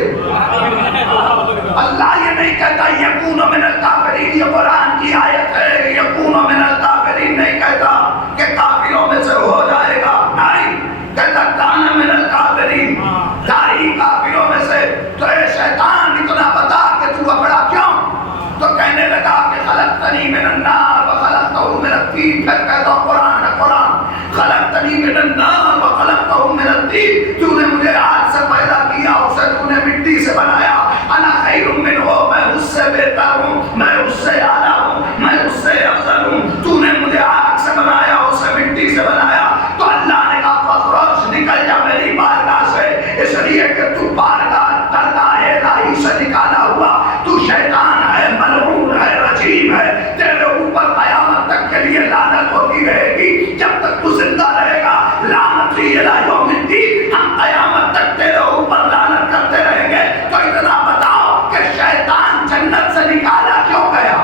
اللہ یہ نہیں کہتا یکون من الکافرین, یہ قرآن کی آیت ہے. یکون من الکافرین نہیں کہتا کہ کافروں میں سے ہو جائے گا, نہیں کہتا کان من الکافرین, تھا ہی کافروں میں سے. تو اے شیطان اتنا بتا کہ تو اکڑا کیوں؟ تو کہنے لگا کہ خلقتنی من النار وخلقتہ من الطین. پھر کہتا قرآن ہے, قرآن خلقتنی من النار وخلقتہ من الطین, تو نے مجھے آگ سے پیدا کیا, اسے تو نے مٹی سے بنایا. انا خیر منہ, میں اس سے بہتر ہوں, میں اس سے اعلیٰ ہوں, میں اس سے افضل ہوں. تو نے مجھے آگ سے بنایا, اسے مٹی سے بنایا. تو اللہ نے کہا فخرج, نکل جا میری بارگاہ سے, اس لیے کہ تو بارگاہ درگاہ الہی سے نکالا ہوا. تو شیطان ہے, ملعون ہے, رجیم ہے, تیرے اوپر قیامت تک کے لیے لعنت ہوتی رہے گی. جب تک تو زندہ رہے گا لعنت ہی الی یوم الدین, ہم قیامت تک تیرے اوپر لعنت کرتے رہیں گے. تو اتنا بتاؤ کہ شیطان جنت سے نکالا کیوں گیا؟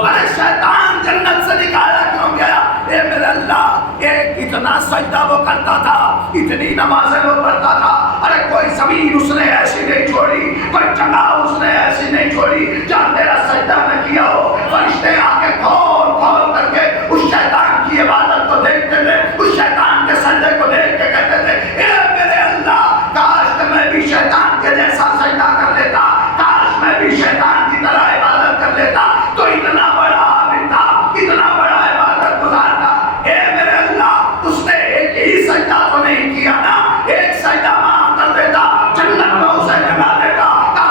ارے شیطان جنت سے نکالا کیوں گیا؟ اے میرے اللہ, ایک اتنا سجدہ وہ کرتا تھا, اتنی نمازیں وہ پڑھتا تھا. ارے کوئی زمین اس نے ایسی نہیں چھوڑی, کوئی جگہ اس نے ایسی نہیں چھوڑی جہاں تیرا سجدہ نہ کیا ہو. فرشتے آ کے کھول کھول کر کے اس شیطان کی عبادت کو دیکھتے تھے, اس شیطان کے سجدے کو دیکھ کے کہتے تھے اے میرے اللہ, کاش کہ میں بھی شیطان کے جیسا سجدہ کر لیتا, کاش میں بھی شیطان کی طرح عبادت کر لیتا. تو اتنا بڑا عابد تھا, اتنا بڑا عبادت گزار تھا. اے میرے اللہ, اس نے ایک ہی سجدہ تو نہیں کیا نا, ایک سجدہ معاف کر دیتا, جنت میں اسے جگہ دیتا.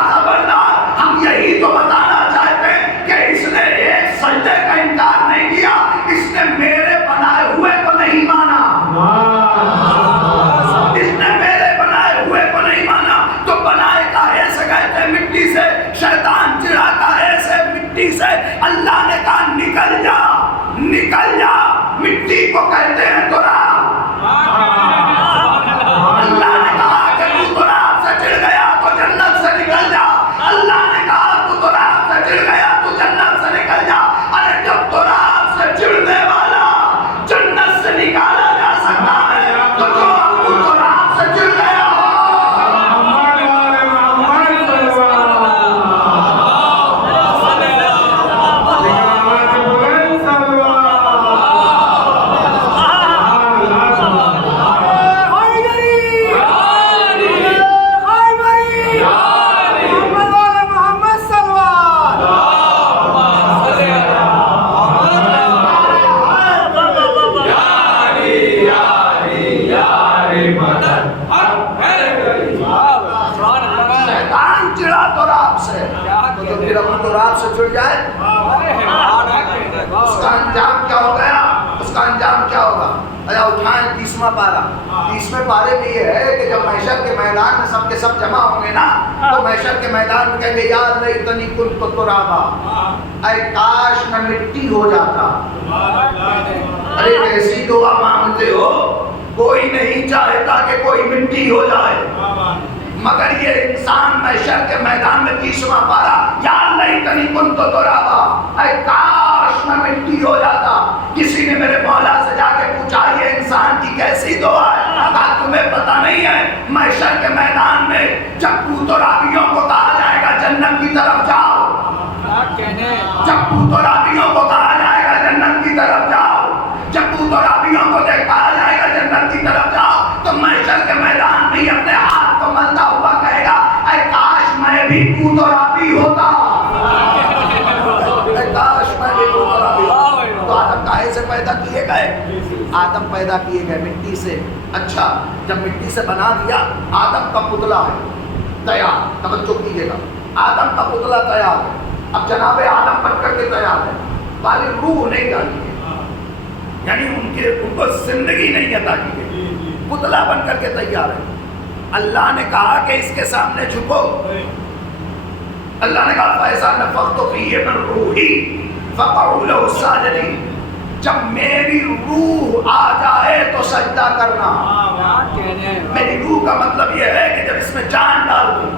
خبردار, ہم یہی تو بتانا چاہتے ہیں کہ اس نے ایک سجدے کا انکار نہیں کیا, اس نے میرے بنائے ہوئے کو نہیں مانا, اس نے میرے بنائے ہوئے کو نہیں مانا. تو بنائے کا ایسے کہتے ہیں مٹی سے, شیطان چڑھا کا ایسے مٹی سے. اللہ نے کہا نکل جا, نکل جا, مٹی کو کہتے ہیں تراب. اللہ نے کہا کہ تو تراب سے چڑھ گیا تو جنت سے نکل جا. اللہ شیطان چڑھا تو راب سے، تو جو پھر ابو تو راب سے چڑ جائے اس کا انجام کیا ہو گیا؟ اس کا انجام کیا ہوگا؟ آیا اٹھائیں 30واں پارہ۔ 30ویں پارے میں یہ ہے کہ جب محشر کے میدان میں سب کے سب جمع ہوں گے نا تو محشر کے میدان میں کہیں گے یا لیتنی کنت ترابا، اے کاش میں مٹی ہو جاتا۔ ارے کیسی دعا مانگتے ہو؟ کوئی نہیں چاہتا کہ کوئی مٹی ہو جائے، مگر یہ انسان محشر کے میدان میں 30واں پارہ یا لیتنی کنت ترابا، اے کاش میں مٹی ہو جاتا۔ کسی نے میرے مولا سے جا کے پوچھا یہ انسان کی کیسی دعا ہے؟ کہا تمہیں پتہ نہیں ہے محشر کے میدان میں چپو ترابیوں کو کہا جائے گا جنت کی طرف جاؤ، چپو ترابیوں کو کہا جائے گا جنت کی طرف جاؤ، چپو ترابیوں کو کہا جائے گا جنت کی طرف جاؤ، تو محشر کے میدان میں اپنے ہاتھ کو ملتا ہوا کہے گا اے کاش میں بھی پو ترابی ہوتا، اے کاش میں بھی پو ترابی ہوتا۔ تو آدم کاہے سے پیدا کیے گئے؟ آدم پیدا کیے گئے مٹی سے۔ اچھا جب مٹی سے بنا دیا، آدم کا پتلا ہے تیار، توجہ کیجیے گا، آدم کا پتلا تیار ہے، اب جناب آدم بن کر کے تیار ہے، والی روح نہیں ڈالی ہے، یعنی ان کو زندگی نہیں عطا کی گئی، پتلا بن کر کے تیار ہے۔ اللہ نے کہا کہ اس کے سامنے جھکو، اللہ نے کہا فَإِذَا نَفَخْتُ فِيهِ مِن رُوحِي فَقَعُوا لَهُ سَاجِدِينَ، جب میری روح آ جائے تو سجدہ کرنا۔ میری روح کا مطلب یہ ہے کہ جب اس میں جان ڈال دوں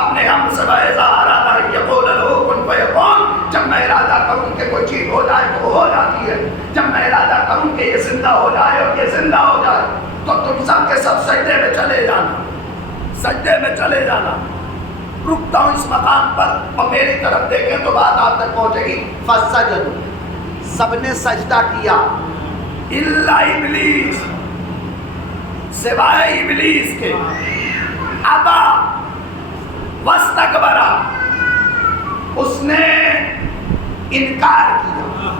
اپنے ہم سے وَإِذَا أَرَادَ أَن يَقُولَ لَهُ كُن فَيَكُونُ، جب میں ارادہ کروں کہ کوئی چیز ہو جائے تو ہو جاتی ہے، جب میں ارادہ کروں کہ یہ زندہ ہو جائے اور یہ زندہ ہو جائے تو تم سب کے سب سجدے میں چلے جانا، سجدے میں چلے جانا۔ رکتا ہوں اس مقام پر اور میری طرف دیکھیں تو بات آپ تک پہنچے گی۔ فَسَجَدُوا، سب نے سجدہ کیا الا ابلیس، سوائے ابلیس کے، ابا واستکبر، اس نے انکار کیا،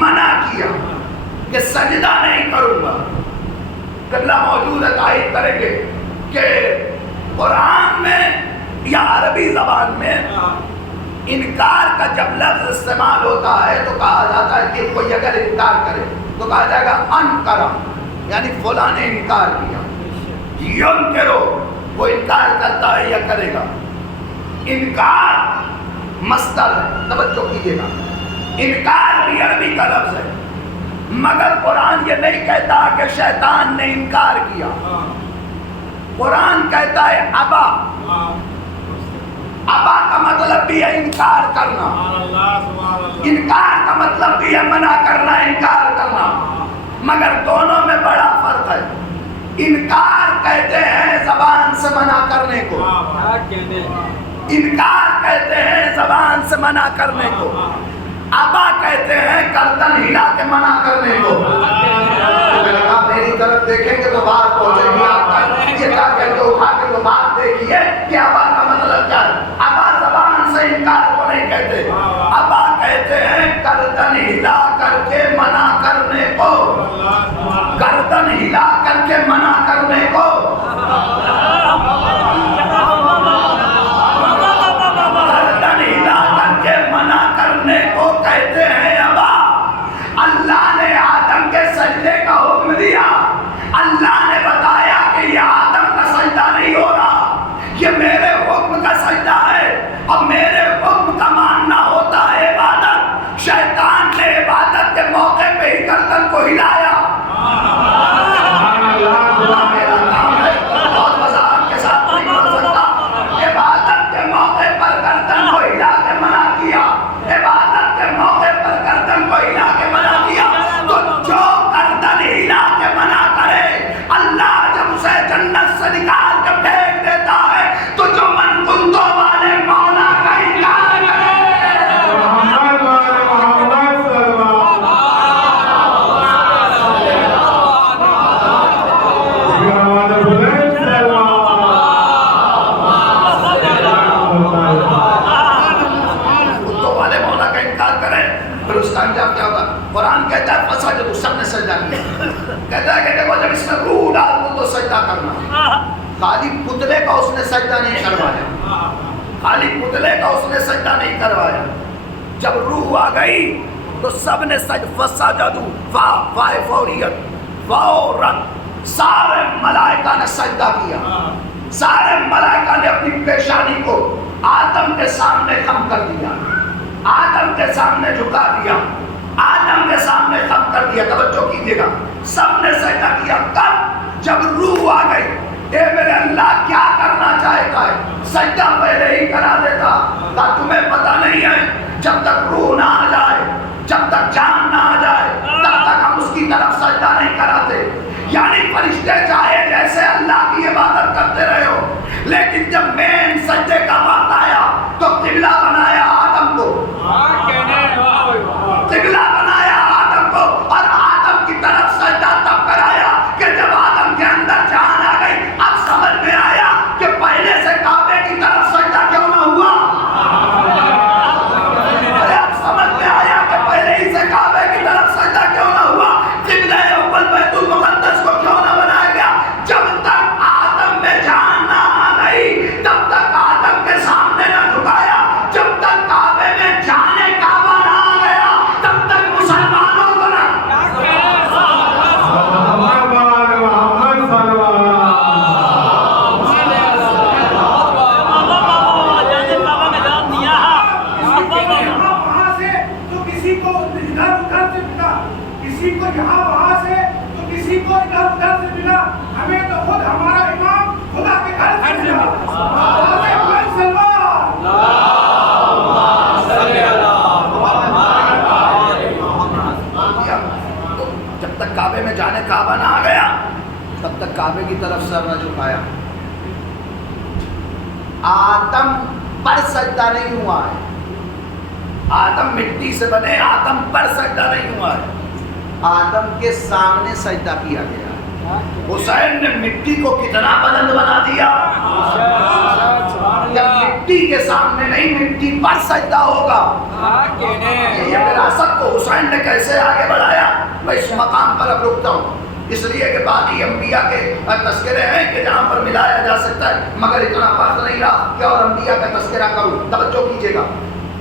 منع کیا کہ سجدہ نہیں کروں گا۔ قبلہ موجود ہے، تائید کریں گے کہ قرآن میں یا عربی زبان میں انکار کا جب لفظ استعمال ہوتا ہے تو کہا جاتا ہے کہ کوئی اگر انکار کرے تو کہا جائے گا انکرا، یعنی فلاں نے انکار کیا۔ ینکرو، وہ انکار کرتا ہے یا کرے گا۔ انکار مصدر ہے، توجہ کیجیے گا، انکار بھی عربی کا لفظ ہے، مگر قرآن یہ نہیں کہتا کہ شیطان نے انکار کیا، قرآن کہتا ہے ابا۔ ابا کا مطلب بھی ہے انکار کرنا، انکار کا مطلب بھی ہے منع کرنا، انکار کرنا، مگر دونوں میں بڑا فرق ہے۔ انکار کہتے ہیں زبان سے منع کرنے کو، انکار کہتے ہیں زبان سے منع کرنے کو، ابا کہتے ہیں گردن ہلا کے منع کرنے کو۔ آپ میری طرف دیکھیں گے تو بات پہنچے گی آپ کا، یہ کیا کہتے ہو اٹھا کے تو بات دیکھیے کہ ابا کا مطلب کیا ہے۔ ابا زبان سے انکار کو نہیں کہتے، ابا کہتے ہیں گردن ہلا کر کے منع کرنے کو، گردن ہلا کر کے منع کرنے کو، گردن ہلا کر کے منع کرنے کو کہتے ہیں ابا۔ اللہ نے آدم کے سجدے کا حکم دیا، اللہ نے بتایا کہ یہ آدم کا سجدہ نہیں ہو رہا، یہ میرے حکم کا سجدہ ہے، اور میرے حکم کا ماننا ہوتا ہے عبادت۔ شیطان نے عبادت کے موقع پہ ہی گردن کو ہلایا۔ میرا کام ہے، بہت وضاحت کے ساتھ نہیں بول سکتا، عبادت کے موقع پر گردن کو ہلا کے منع کیا، عبادت کے موقع پر گردن کو ہلا کے منع کیا، تو جو گردن ہلا کے منع کرے اللہ جب اسے جنت سے نکال کے پھینک دیتا ہے، تو جو من کنتوں والے مولا کا انکار کرے۔ کنتوں والے مولا کا انکار کرے پھر اس کا انجام کیا ہوگا؟ قرآن کہتا ہے فسجدوا، سب نے سجدہ کیا، کہتا ہے کہ دیکھو جب اس میں روح ڈال دو تو سجدہ کرنا۔ خالی پتلے کا اس نے سجدہ نہیں کروایا، خالی پتلے کا اس نے سجدہ نہیں کروایا. جب روح آ گئی تو سب نے فسجدوا فوریت فوراً سارے ملائکہ نے سجدہ کیا. سارے ملائکہ نے اپنی پیشانی کو آدم کے سامنے خم کر دیا, آدم کے سامنے جھکا دیا, آدم کے سامنے خم کر دیا. توجہ کیجیے گا, سب نے سجدہ کیا. کب؟ جب روح آ گئی. اے میرے اللہ کیا کرنا چاہتا ہے؟ سجدہ پہلے ہی کرا دیتا. تمہیں پتہ نہیں ہے جب تک روح نہ آ جائے, جب تک جان نہ آ جائے, تب تک ہم اس کی طرف سجدہ نہیں کراتے. یعنی فرشتے چاہے جیسے اللہ کی عبادت کرتے رہے ہو, لیکن جب مین سجدے کا وقت آیا تو قبلہ بنایا آدم کو, قبلہ بنایا آدم کو, اور آدم کی طرف سجدہ تب کرایا کہ جب آدم کے اندر جان آ گئی. اب سمجھ میں آیا کہ پہلے سے کعبے کی طرف سجدہ کیوں نہ ہوا. اب سمجھ میں آیا کہ پہلے ہی سے کعبے کی طرف سجدہ کیوں نہ ہوا, قبلہ اول بیت المقدس کو کیوں نہ بنایا گیا. جب تک آدم میں جان نہ آ گئی تب تک آدم کے سامنے نہ جھکایا. جب تک کعبے میں جانے کعبہ نہ آ گیا تب تک مسلمانوں کو نہ. کسی کو یہاں وہاں سے تو کسی کو ادھر ادھر سے ملا. ہمیں تو خود ہمارا امام خدا کے گھر سے ملا. جب تک کعبے میں جانے کعبہ نہ آ گیا تب تک کعبے کی طرف سر نہ جھکایا. آدم پر سجدہ نہیں ہوا ہے. آدم مٹی سے بنے, آدم پر سجدہ نہیں ہوا ہے. آدم کے سامنے سجدہ کیا گیا. حسین نے مٹی کو کتنا بلند بنا دیا. جب مٹی کے سامنے نہیں, مٹی پر سجدہ ہوگا. یہ وراثت کو حسین نے کیسے آگے بڑھایا, میں اس مقام پر اب رکتا ہوں, اس لیے کہ باقی انبیاء کے تذکرے ہیں کہ جہاں پر ملایا جا سکتا ہے, مگر اتنا فرض نہیں رہا کہ اور انبیاء کا تذکرہ کروں. توجہ کیجیے گا,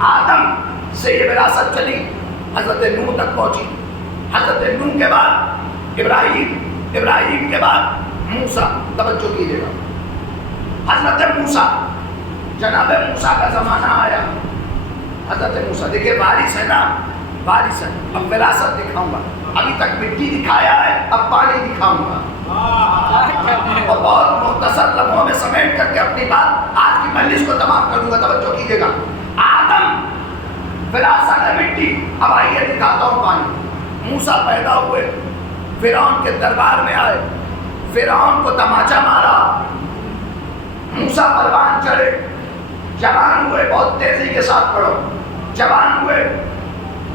آدم سے یہ وراثت چلی, حضرت نوح تک پہنچی. حضرت نوح کے بعد ابراہیم, ابراہیم کے بعد موسیٰ. توجہ کیجیے گا, حضرت موسیٰ, جناب موسیٰ کا زمانہ آیا. حضرت موسیٰ دیکھیے وارث ہے نا, وارث ہے. اب وراثت دکھاؤں گا. ابھی تک مٹی دکھایا ہے, اب پانی دکھاؤں گا. اور بہت مختصر لمحوں میں سمیٹ کر کے اپنی بات آج کی مجلس کو تمام کروں گا. توجہ کیجیے گا, آدم وراثت ہے مٹی. اب آئیے دکھاتا ہوں پانی. موسیٰ پیدا ہوئے, فرعون کے دربار میں آئے, فرعون کو تماچا مارا. موسیٰ پروان چڑھے, جوان ہوئے, بہت تیزی کے ساتھ پڑھو, جوان ہوئے,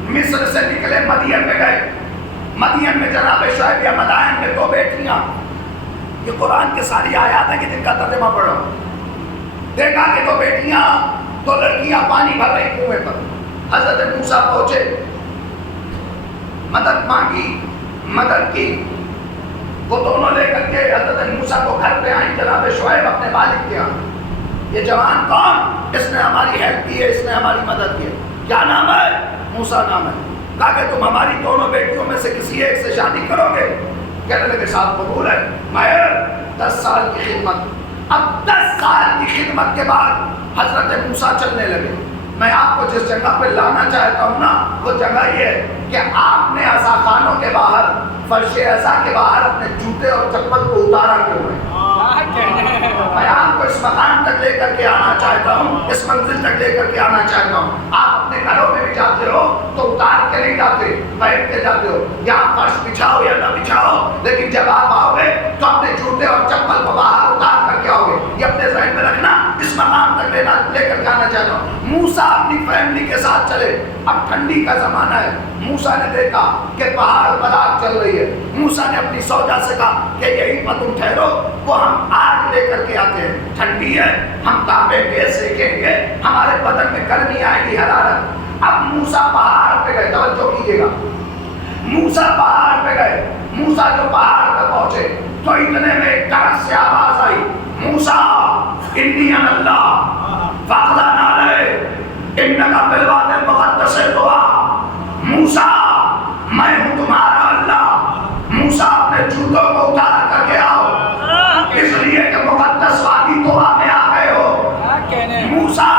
مصر سے نکلے, مدین میں گئے. مدین میں جناب شعیب یا مدائن میں 2 بیٹیاں. یہ قرآن کے ساری آیات ہیں کہ جن کا ترجمہ پڑھو. دیکھا کہ 2 بیٹیاں, 2 لڑکیاں پانی بھر رہی کنویں پر. حضرت موسیٰ پہنچے, مدد مانگی, مدد کی. وہ دونوں لے کر کے حضرت موسیٰ کو گھر پہ آئیں. جناب شعیب اپنے والد کے یہاں, یہ جوان کون, اس نے ہماری ہیلپ کی ہے, اس نے ہماری مدد کی ہے. کیا نام ہے؟ موسیٰ نام ہے. کہا کہ تم ہماری دونوں بیٹیوں میں سے کسی ایک سے شادی کرو گے. کہنے لگے صاحب قبول ہے. مہر 10 سال کی خدمت. اب 10 سال کی خدمت کے بعد حضرت موسیٰ چلنے لگے. میں آپ کو جس جگہ پہ لانا چاہتا ہوں نا, وہ جگہ یہ ہے کہ آپ نے عصا خانوں کے باہر, فرش عصا کے باہر اپنے جوتے اور چپل کو اتارا کیوں ہے. میں آپ کو اس مقام تک لے کر کے آنا چاہتا ہوں, اس منزل تک لے کر کے آنا چاہتا ہوں. آپ اپنے گھروں میں بھی جاتے ہو تو اتار کے نہیں جاتے, پہن کے جاتے ہو. یہاں فرش بچھاؤ یا نہ بچھاؤ, لیکن جب آپ آؤ گے تو اپنے جوتے اور چپل کو باہر اتار کر کے آؤ گے. یہ اپنے ذہن میں رکھنا, اس مقام تک لے کر کے آنا چاہتا ہوں. موسیٰ اپنی فیملی کے ساتھ چلے. اب ٹھنڈی کا زمانہ ہے. موسیٰ نے دیکھا کہ پہاڑ پر آگ چل رہی ہے. موسیٰ نے اپنی سوجا سے کہا کہ یہی پر تم ٹھہرو, وہ ہم آگ لے کر کے آتے ہیں. ٹھنڈی ہے, ہم تاپیں گے, سیکیں گے, ہمارے بدن میں گرمی آئے گی, حرارت. اب موسیٰ پہاڑ پہ گئے. توجہ کیجیے گا, موسیٰ پہاڑ پہ گئے. موسیٰ جو پہاڑ پہ پہنچے تو اتنے میں ایک طرف سے آواز آئی, موسیٰ انی انا اللہ فاخلع انکا بالواد المقدس دعا موسیٰ میں ہوں تمہارا اللہ، موسیٰ اپنے جوتوں کو اتار کر کے آؤ، اس لیے کہ مقدس وادی دعا میں آ گئے ہو۔ موسیٰ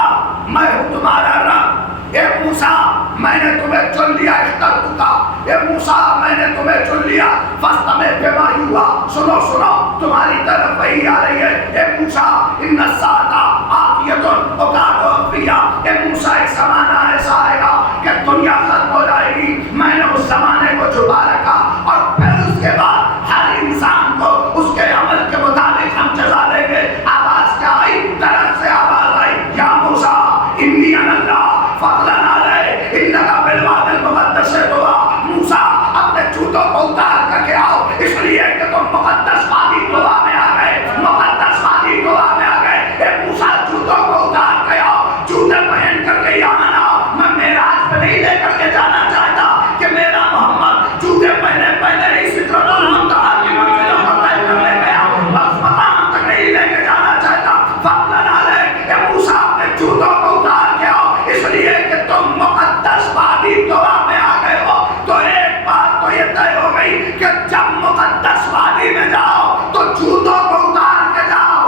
میں ہوں تمہارا رب، اے موسیٰ میں نے تمہیں چن لیا، اخترتک، اے موسیٰ میں نے تمہیں چن لیا، فاستمع بما یوحیٰ، سنو سنو تمہاری طرف وحی آ رہی ہے، اے موسیٰ ان الساعۃ آتیۃ اکاد اخفیٰ، اے موسیٰ ایک زمانہ ایسا آئے گا کہ دنیا ختم ہو جائے گی، میں نے اس زمانے کو چھپا رکھا، اور پھر اس کے بعد ہر انسان کو اس کے عمل کے مطابق ہم جزا دیں گے۔ آواز کیا آئی؟ طرف سے آواز آئی، یا موسیٰ انی انا اللہ فاطلع علیہ انکا بالواد المقدس طویٰ، موسیٰ اپنے جوتوں کو اتار کر کے آؤ، اس لیے کہ تم مقدس وادی طویٰ میں آ گئے، مقدس وادی طویٰ میں آ گئے۔ اے موسیٰ جوتوں کو اتار کے آؤ، جوتے پہن کر کے یہاں آؤ، میں معراج پہ نہیں لے کر کے جانا چاہتا کہ میرا محمد جوتے پہنے پہنے ہی سدرۃ المنتہا کی منزلوں کو طے کر لے گیا، بس مقام تک نہیں لے کے جانا چاہتا۔ فاطلع علیہ، اے موسیٰ اپنے جوتوں کو اتار کے آؤ، اس لیے کہ تم مقدس وادی طویٰ میں آ گئے ہو۔ تو ایک بات تو یہ طے ہو گئی کہ جب مقدس وادی میں جاؤ تو جوتوں کو اتار کے جاؤ،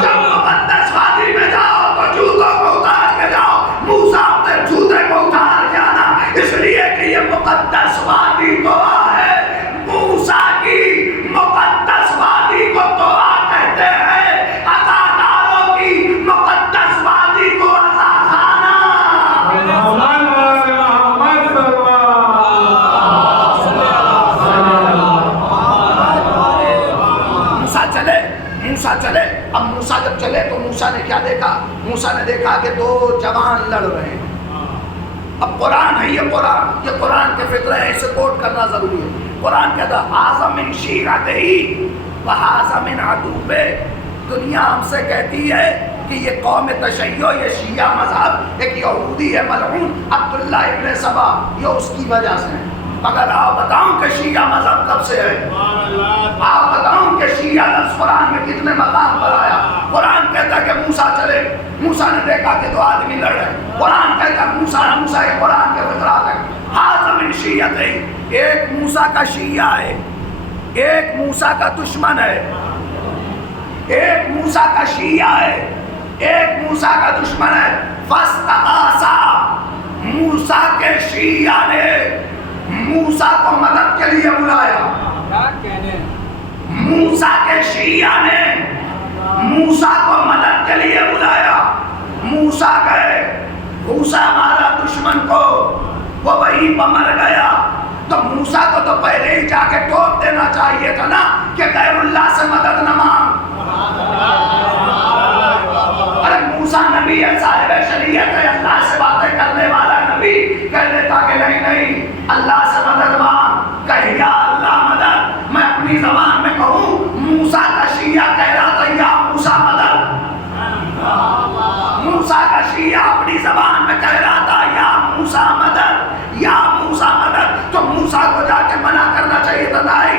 جب مقدس وادی میں جاؤ تو جوتوں کو اتار کے جاؤ۔ موسیٰ اپنے جوتے کو اتار کے آنا، اس لیے کہ یہ مقدس وادی طویٰ ہے۔ موسیٰ کی مقدس وادی کو طویٰ کہتے ہیں، عزاداروں کی مقدس وادی کو عزاخانہ۔ موسیٰ چلے، اب موسیٰ جب چلے تو موسیٰ نے کیا دیکھا؟ موسیٰ نے دیکھا کہ دو جوان لڑ رہے ہیں۔ اب قرآن ہے، یہ قرآن کے فطرہ ہے، اسے کوٹ کرنا ضروری ہے۔ قرآن کہتا ہے ھذا من شیعتہ وھذا من عدوہ۔ دنیا ہم سے کہتی ہے کہ یہ قوم تشیع، یہ شیعہ مذہب، ایک یہودی ہے ملعون عبداللہ ابن سبا، یہ اس کی وجہ سے ہے۔ مگر آؤ بتاؤں کہ شیعہ مذہب کب سے ہے؟ آؤ بتاؤں کہ شیعہ لفظ قرآن میں کتنے مقام پر آیا؟ قرآن کہتا ہے کہ موسیٰ چلے، موسیٰ نے دیکھا کہ دو آدمی لڑ رہے ہیں، قرآن کہتا ہے موسیٰ یہ قرآن کے فطرات ہیں، ھذا من شیعتہ، ایک موسیٰ کا شیعہ ہے، ایک موسیٰ کا دشمن ہے، ایک موسیٰ کا شیعہ ہے، ایک موسیٰ کا دشمن ہے۔ فاستغاثا، موسیٰ کے شیعہ نے موسیٰ کو مدد کے لیے بلایا، موسیٰ کے شیعہ نے موسیٰ کو مدد کے لیے بلایا۔ موسیٰ گئے، موسیٰ ہمارا دشمن کو وہ وہیں پر مر گیا، تو موسیٰ کو تو پہلے ہی جا کے ٹوک دینا چاہیے تھا نا کہ غیر اللہ سے مدد نہ مانگ۔ ارے موسیٰ نبی ہے، صاحب شریعت ہے، اللہ سے باتیں کرنے والا نبی، کہہ دیتا کہ نہیں اللہ سے مدد مانگ، کہ یا اللہ مدد۔ میں اپنی زبان میں کہوں، موسیٰ کا شیعہ کہہ رہا تھا یا موسیٰ مدد، موسیٰ کا شیعہ اپنی زبان میں کہہ رہا تھا یا موسیٰ مدد، یا موسیٰ مدد۔ تو موسیٰ کو جا کے منع کرنا چاہیے تھا، نہیں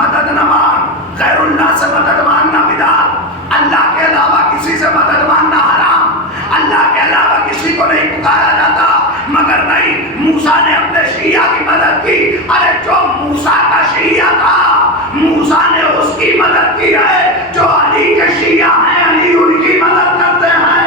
مدد نہ مانگ، غیر اللہ سے مدد مانگنا بدعت، اللہ کے علاوہ کسی سے مدد مانگنا حرام، اللہ کے علاوہ کسی کو نہیں پکارا جاتا۔ مگر نہیں، موسیٰ نے اپنے شیعہ کی مدد کی۔ ارے جو موسیٰ کا شیعہ تھا، موسیٰ نے اس کی مدد کی ہے، جو علی کے شیعہ ہیں، علی ان کی مدد کرتے ہیں۔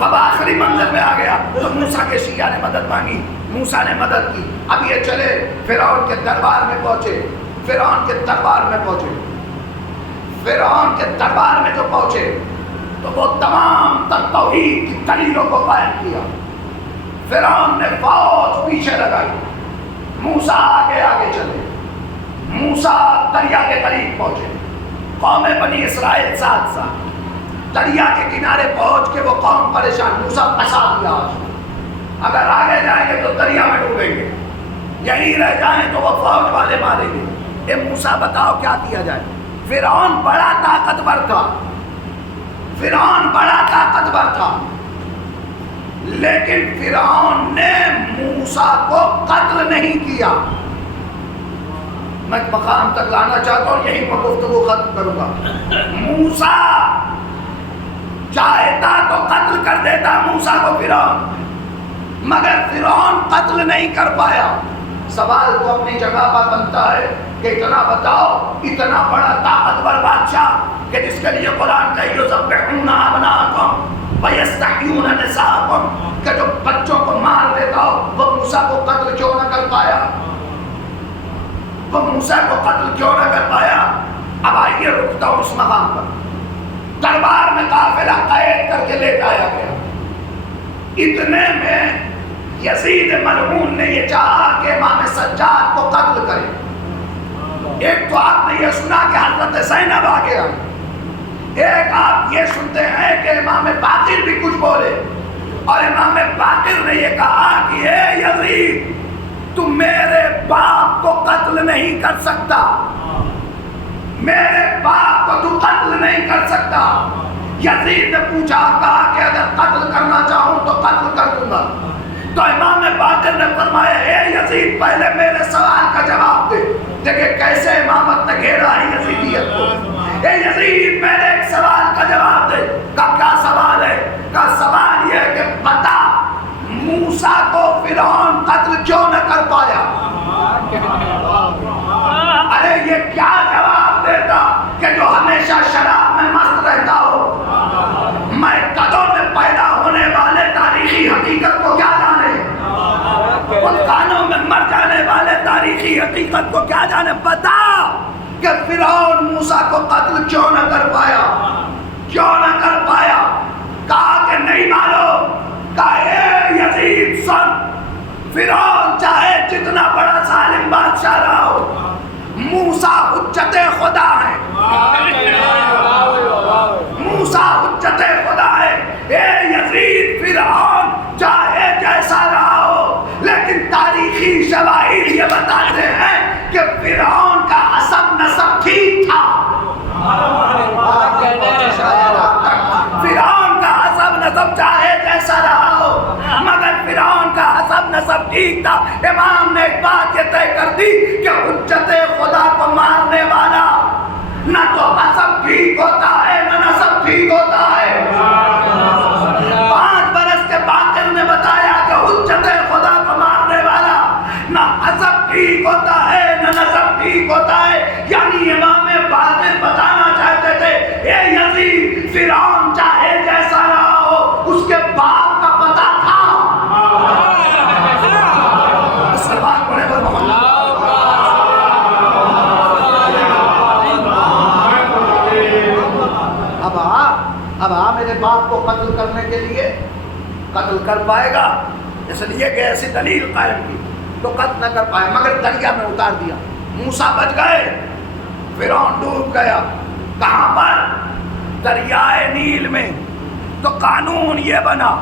اب آخری منزل میں آ گیا تو موسیٰ کے شیعہ نے مدد مانگی، موسیٰ نے مدد کی۔ اب یہ چلے فرعون کے دربار میں پہنچے، فرعون کے دربار میں پہنچے، فرعون کے دربار میں جو پہنچے تو وہ تمام تر توحید کی دلیلوں کو قائم کیا۔ فرعون نے فوج پیچھے لگائی، موسیٰ آگے آگے چلے، موسیٰ دریا کے قریب پہنچے، قوم بنی اسرائیل ساتھ ساتھ، دریا کے کنارے پہنچ کے وہ قوم پریشان، موسیٰ پھنسا دیا، اگر آگے جائیں گے تو دریا میں ڈوبیں گے، یہیں رہ جائیں تو وہ فوج والے ماریں گے۔ اے موسیٰ بتاؤ کیا کیا جائے؟ فرعون بڑا طاقتور تھا، فرعون بڑا طاقتور تھا، لیکن فرعون نے موسیٰ کو قتل نہیں کیا۔ میں مقام تک لانا چاہتا ہوں، یہیں پر گفتگو ختم کروں گا۔ موسیٰ چاہتا تو قتل کر دیتا موسیٰ کو فرعون، مگر فرعون قتل نہیں کر پایا۔ سوال تو اپنی جگہ پر بنتا ہے کہ اتنا بتاؤ، اتنا بڑا طاقتور بادشاہ کہ جس کے لیے قرآن کہ یذبحون ابناءکم ویستحیون نساءکم، کہ جو بچوں کو مار دیتا ہو، وہ موسیٰ کو قتل کیوں نہ کر پایا؟ وہ موسیٰ کو قتل کیوں نہ کر پایا؟ اب آئیے رکتا ہوں اس مقام پر۔ دربار میں قافلہ قید کر کے لے جایا گیا، اتنے میں یزید ملعون نے یہ چاہا کہ امام سجاد کو قتل کرے۔ ایک تو آپ نے یہ سنا کہ حضرت زینب آ گیا، ایک آپ یہ سنتے ہیں کہ امام باقر بھی کچھ بولے، اور امام باقر نے یہ کہا کہ اے یزید تو میرے باپ کو قتل نہیں کر سکتا، میرے باپ کو تو قتل نہیں کر سکتا۔ یزید نے پوچھا، کہا کہ اگر قتل کرنا چاہوں تو قتل کر دوں گا۔ تو امام باقر نے فرمایا اے یزید پہلے میرے سوال کا جواب دے۔ دیکھیں کیسے امامت نے گھیرا ہے یزیدیت کو۔ اے یزید میرے ایک سوال کا جواب دے۔ کہا کیا سوال ہے؟ کہا سوال یہ ہے کہ بتا موسیٰ کو فرعون قتل کیوں نہ کر پایا؟ ارے یہ کیا جواب دیتا کہ جو ہمیشہ شراب میں مست رہتا ہو، میں قدوں میں پیدا ہونے والے تاریخی حقیقت کو کیا جانے، ان کانوں میں مر جانے والے تاریخی حقیقت کو کیا جانے؟ بتا کہ فرعون موسیٰ کو قتل کیوں نہ کر پایا، کیوں نہ کر پایا؟ کہا کہ نہیں معلوم۔ کہا اے یزید سن، فرعون چاہے جتنا بڑا ظالم بادشاہ رہا ہو، موسیٰ حجت خدا ہے، موسیٰ حجت خدا ہے۔ اے یزید فرعون چاہے جیسا رہا ہو، لیکن تاریخی شواہد یہ بتاتے ہیں کہ فرعون کا عصب نسب ٹھیک تھا۔ فرعون کا عصب نسب چاہے جیسا رہا ہو، مگر فرعون کا عصب نسب ٹھیک تھا۔ امام نے ایک بات یہ طے کر دی کہ حجت خدا کو مارنے والا نہ تو عصب ٹھیک ہوتا ہے نہ نسب ٹھیک ہوتا ہے۔ 5 برس کے باقر نے بتایا کہ حجت خدا کو مارنے والا نہ عصب ٹھیک ہوتا ہے نہ نسب ٹھیک ہوتا ہے۔ یعنی امام باقر بتانا چاہتے تھے اے یزید فرعون چاہے جیسا رہا ہو، اس کے باپ کا پتہ تھا۔ اس کے بعد پڑھے پر محمد اب میرے باپ کو قتل کرنے کے لیے قتل کر پائے گا، اس لیے کہ ایسی دلیل قائم کی تو قتل نہ کر پائے، مگر دریا میں اتار دیا۔ موسیٰ بچ گئے، فرعون ڈوب گیا۔ کہاں پر؟ دریائے نیل میں۔ تو قانون یہ بنا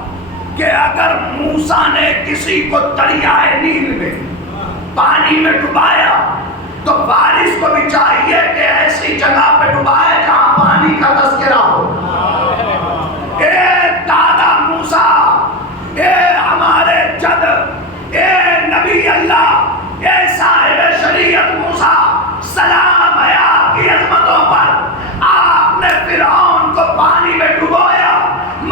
کہ اگر موسیٰ نے کسی کو دریائے نیل میں پانی میں ڈبایا تو وارث کو بھی چاہیے کہ ایسی جگہ پہ ڈبائے جہاں پانی کا تذکرہ ہو۔ اے دادا موسیٰ، اے ہمارے جد، اے نبی اللہ، اے صاحب شریعت موسیٰ، سلام ہے آپ کی عظمتوں پر۔ آپ نے فرعون کو پانی میں ڈبویا،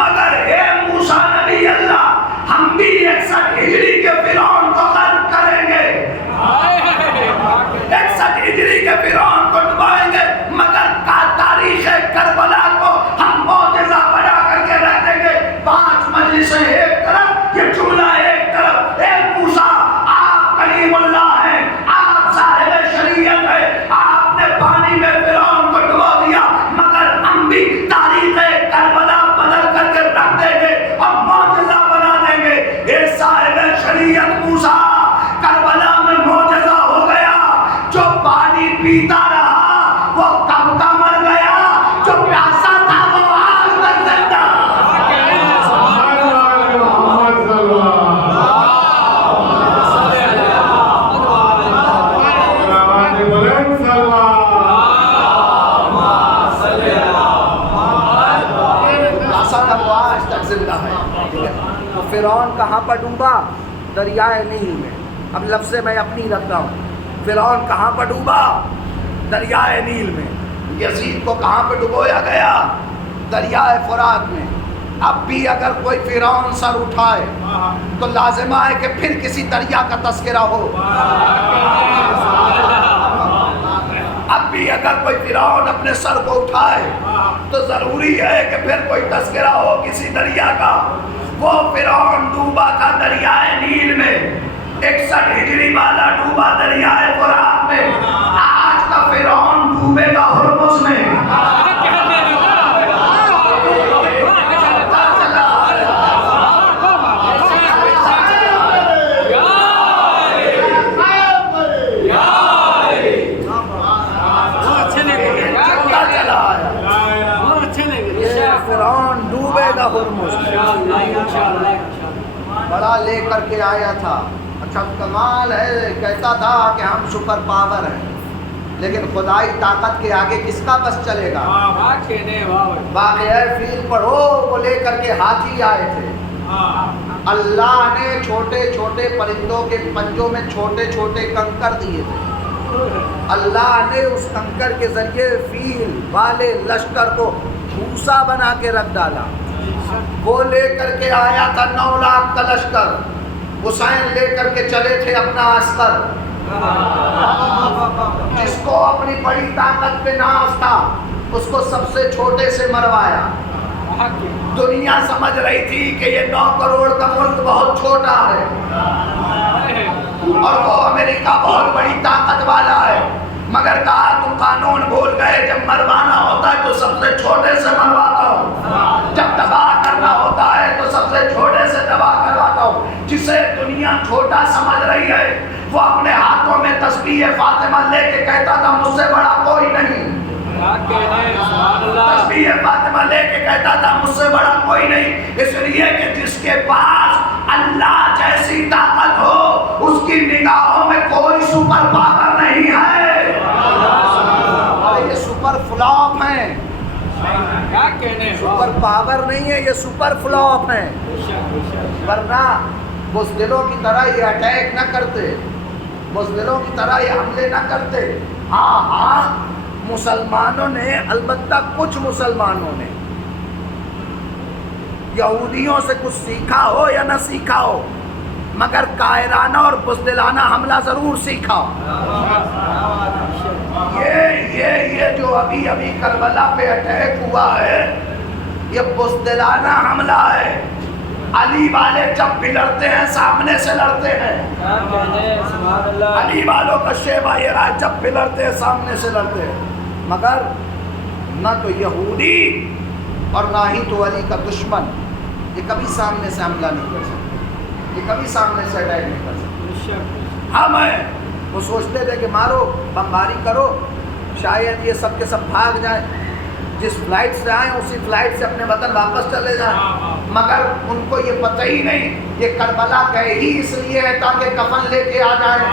مگر اے موسیٰ نبی اللہ، ہم بھی 61 ہجری کے فرعون کو غرق کریں گے، 61 ہجری کے فرعون کو ڈبائیں گے، مگر تاریخ کربلا کو ہم معجزہ بنا کر کے رکھ دیں گے۔ 5 مجلسیں ایک طرف، یہ جملہ ایک طرف۔ اے موسیٰ آپ کلیم اللہ ہیں، آپ صاحب شریعت ہیں، آپ نے پانی میں فرعون کو ڈبو دیا، مگر ہم بھی تاریخ کربلا بدل کر کے رکھ دیں گے اور معجزہ بنا دیں گے۔ اے صاحب شریعت موسیٰ، کربلا میں معجزہ ہو گیا، جو پانی پیتا رہا وہ کب کا مر گیا، جو پیاسا تھا وہ آج تک زندہ۔ فرعون کہاں پر ڈوبا؟ دریائے نیل میں۔ اب لفظ میں اپنی رکھتا ہوں، فرعون کہاں پر ڈوبا؟ دریائے نیل میں. یزید کو کہاں پہ ڈبویا گیا؟ دریائے فرات میں. اب بھی اگر کوئی فرعون سر اٹھائے تو لازمہ ہے کہ پھر کسی دریا کا تذکرہ ہو. اب بھی اگر کوئی فرعون اپنے سر کو اٹھائے تو ضروری ہے کہ پھر کوئی تذکرہ ہو کسی دریا کا. وہ فرعون ڈوبا تھا دریائے نیل میں، 61 ہجری والا ڈوبا دریائے فرات میں. آج کا فرعون ڈوبے گا ہرمز میں. فرعون ڈوبے گا ہرمز میں. بڑا لے کر کے آیا تھا. اچھا کمال ہے، کہتا تھا کہ ہم سپر پاور ہیں، لیکن خدائی طاقت کے آگے کس کا بس چلے گا؟ واقعہ فیل پڑھو، وہ لے کر کے ہاتھی آئے تھے. اللہ نے چھوٹے چھوٹے پرندوں کے پنجوں میں چھوٹے چھوٹے کنکر دیے تھے. اللہ نے اس کنکر کے ذریعے فیل والے لشکر کو بھوسا بنا کے رکھ ڈالا. وہ لے کر کے آیا تھا 9 لاکھ کا لشکر. حسین لے کر کے چلے تھے اپنا عسکر. جس کو اپنی بڑی طاقت پہ ناز تھا اس کو سب سے چھوٹے سے مروایا. دنیا سمجھ رہی تھی کہ یہ 9 کروڑ کا ملک بہت چھوٹا ہے اور وہ امریکہ بہت بڑی طاقت والا ہے، مگر کہا تم قانون بھول گئے. جب مروانا ہوتا ہے تو سب سے چھوٹے سے مرواتا ہوں، جب تباہ کرنا ہوتا ہے تو سب سے چھوٹے سے تباہ کرواتا ہوں. جسے دنیا چھوٹا سمجھ رہی ہے وہ اپنے ہاتھوں میں تسبیح فاطمہ لے کے کہتا تھا مجھ سے بڑا کوئی نہیں. تسبیح فاطمہ لے کے کہتا تھا مجھ سے بڑا کوئی نہیں، اس لیے کہ جس کے پاس اللہ جیسی طاقت ہو اس کی نگاہوں میں کوئی سپر پاور نہیں ہے. یہ سپر فلاپ ہیں، سپر پاور نہیں ہے، یہ سپر فلاپ ہیں. ورنہ بزدلوں کی طرح یہ اٹیک نہ کرتے، بزدلوں کی طرح یہ حملے نہ کرتے. ہاں مسلمانوں نے، البتہ کچھ مسلمانوں نے یہودیوں سے کچھ سیکھا ہو یا نہ سیکھا ہو، مگر قاہرانہ اور بزدلانہ حملہ ضرور سیکھا. یہ جو ابھی کربلا پہ اٹیک ہوا ہے یہ بزدلانہ حملہ ہے. علی والے جب بھی لڑتے ہیں سامنے سے لڑتے ہیں. علی والوں کا شیبہ یہ رہا، جب بھی لڑتے ہیں سامنے سے لڑتے ہیں. مگر نہ تو یہودی اور نہ ہی تو علی کا دشمن یہ کبھی سامنے سے حملہ نہیں کر سکتے، یہ کبھی سامنے سے اٹیک نہیں کر سکتے. ہم ہیں وہ سوچتے تھے کہ مارو، بمباری کرو، شاید یہ سب کے سب بھاگ جائیں، جس فلائٹ سے آئیں اسی فلائٹ سے اپنے وطن واپس چلے جائیں. مگر ان کو یہ پتہ ہی نہیں یہ کربلا گئے ہی اس لیے ہے تاکہ کفن لے کے آ جائیں.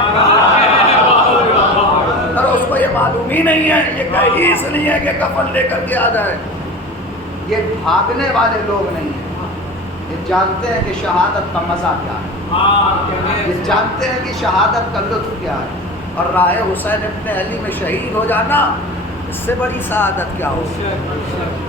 اور اس کو یہ معلوم ہی نہیں ہے یہ گئے ہی اس لیے کہ کفن لے کر کے آ جائے. یہ بھاگنے والے لوگ نہیں ہیں، یہ جانتے ہیں کہ شہادت کا مزہ کیا ہے، یہ جانتے ہیں کہ شہادت کا لطف کیا ہے. اور راہ حسین ابن علی میں شہید ہو جانا اس سے بڑی سعادت کیا ہوگی،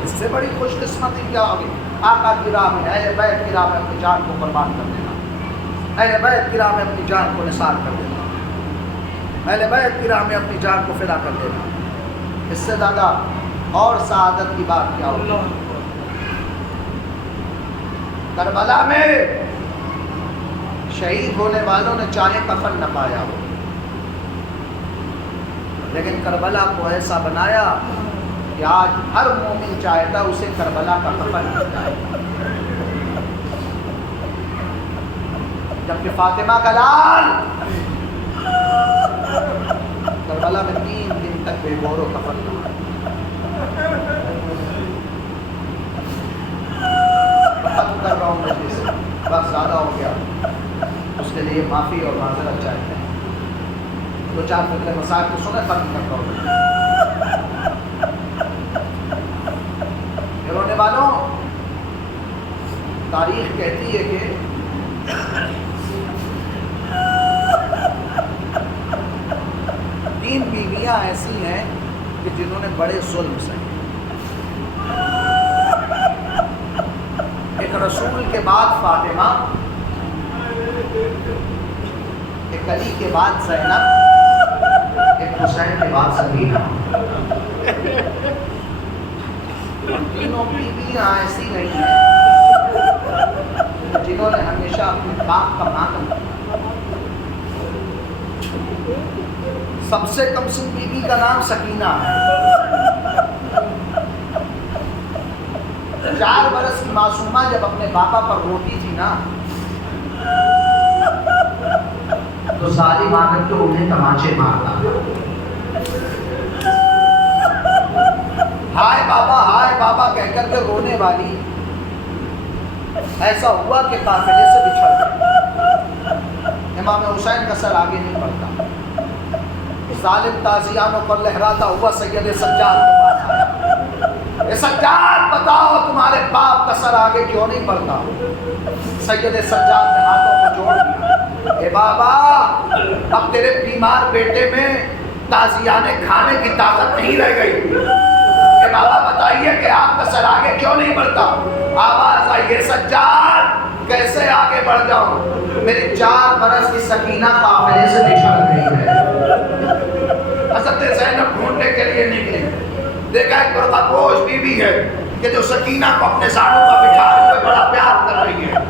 اس سے بڑی خوش قسمتی کیا ہوگی. آقا کی راہ میں، اہل بیت کی راہ میں اپنی جان کو قربان کر دینا، اہل بیت کی راہ میں اپنی جان کو نثار کر دینا، اہل بیت کی راہ میں اپنی جان کو فدا کر دینا. اس سے زیادہ اور سعادت کی بات کیا ہوگی. کربلا میں شہید ہونے والوں نے چاہے کفن نہ پایا ہو، لیکن کربلا کو ایسا بنایا کہ آج ہر مومن چاہتا اسے کربلا کا کفن مل جائے. جبکہ فاطمہ کا لال کربلا میں 3 دن تک بے گور و کفن رہا. ختم کر رہا ہوں مجلس سے، بس زیادہ ہو گیا، اس کے لیے معافی اور معذرت چاہتے ہیں. 2-4 فکر مسائل کو سنے ختم کرتا ہوں. رونے والوں، تاریخ کہتی ہے کہ بیویاں ایسی ہیں کہ جنہوں نے بڑے ظلم سہے. ایک رسول کے بعد فاطمہ، ایک علی کے بعد زینب، ایک حسین کے بعد سکینہ. تینوں بیویاں ایسی رہی ہیں جنہوں نے ہمیشہ اپنے باپ کا ماتم کیا. سب سے کم سن بیوی کا نام سکینہ ہے. 4 برس کی معصومہ جب اپنے باپا پر روتی تھی نا تو ظالم آ کر کے انہیں تماچے مارتا تھا. ہائے بابا کہہ کر کے رونے والی ایسا ہوا کہ قافلے سے بچھڑ گئے. امام حسین کا سر آگے نہیں بڑھتا. ظالم تازیانوں پر لہراتا ہوا سید سجاد کے پاس آیا. اے سجاد بتاؤ تمہارے باپ کا سر آگے کیوں نہیں بڑھتا؟ سید سجاد نے ہاتھوں کو جوڑ دیا. اے بابا اب تیرے بیمار بیٹے میں تازیانے کھانے کی طاقت نہیں رہ گئی. اے بابا بتائیے کہ آپ کا سر آگے کیوں نہیں بڑھتا؟ آواز آئی ہے سجاد کیسے آگے بڑھ جاؤں؟ میری 4 برس کی سکینہ قافلے سے بچھڑ گئی ہے. حضرت زینب ڈھونڈنے کے لیے نکلی. دیکھا ایک برقع پوش بیوی ہے کہ جو سکینہ کو اپنے ساڑھوں پر بٹھا ہوئے بڑا پیار کر رہی ہے.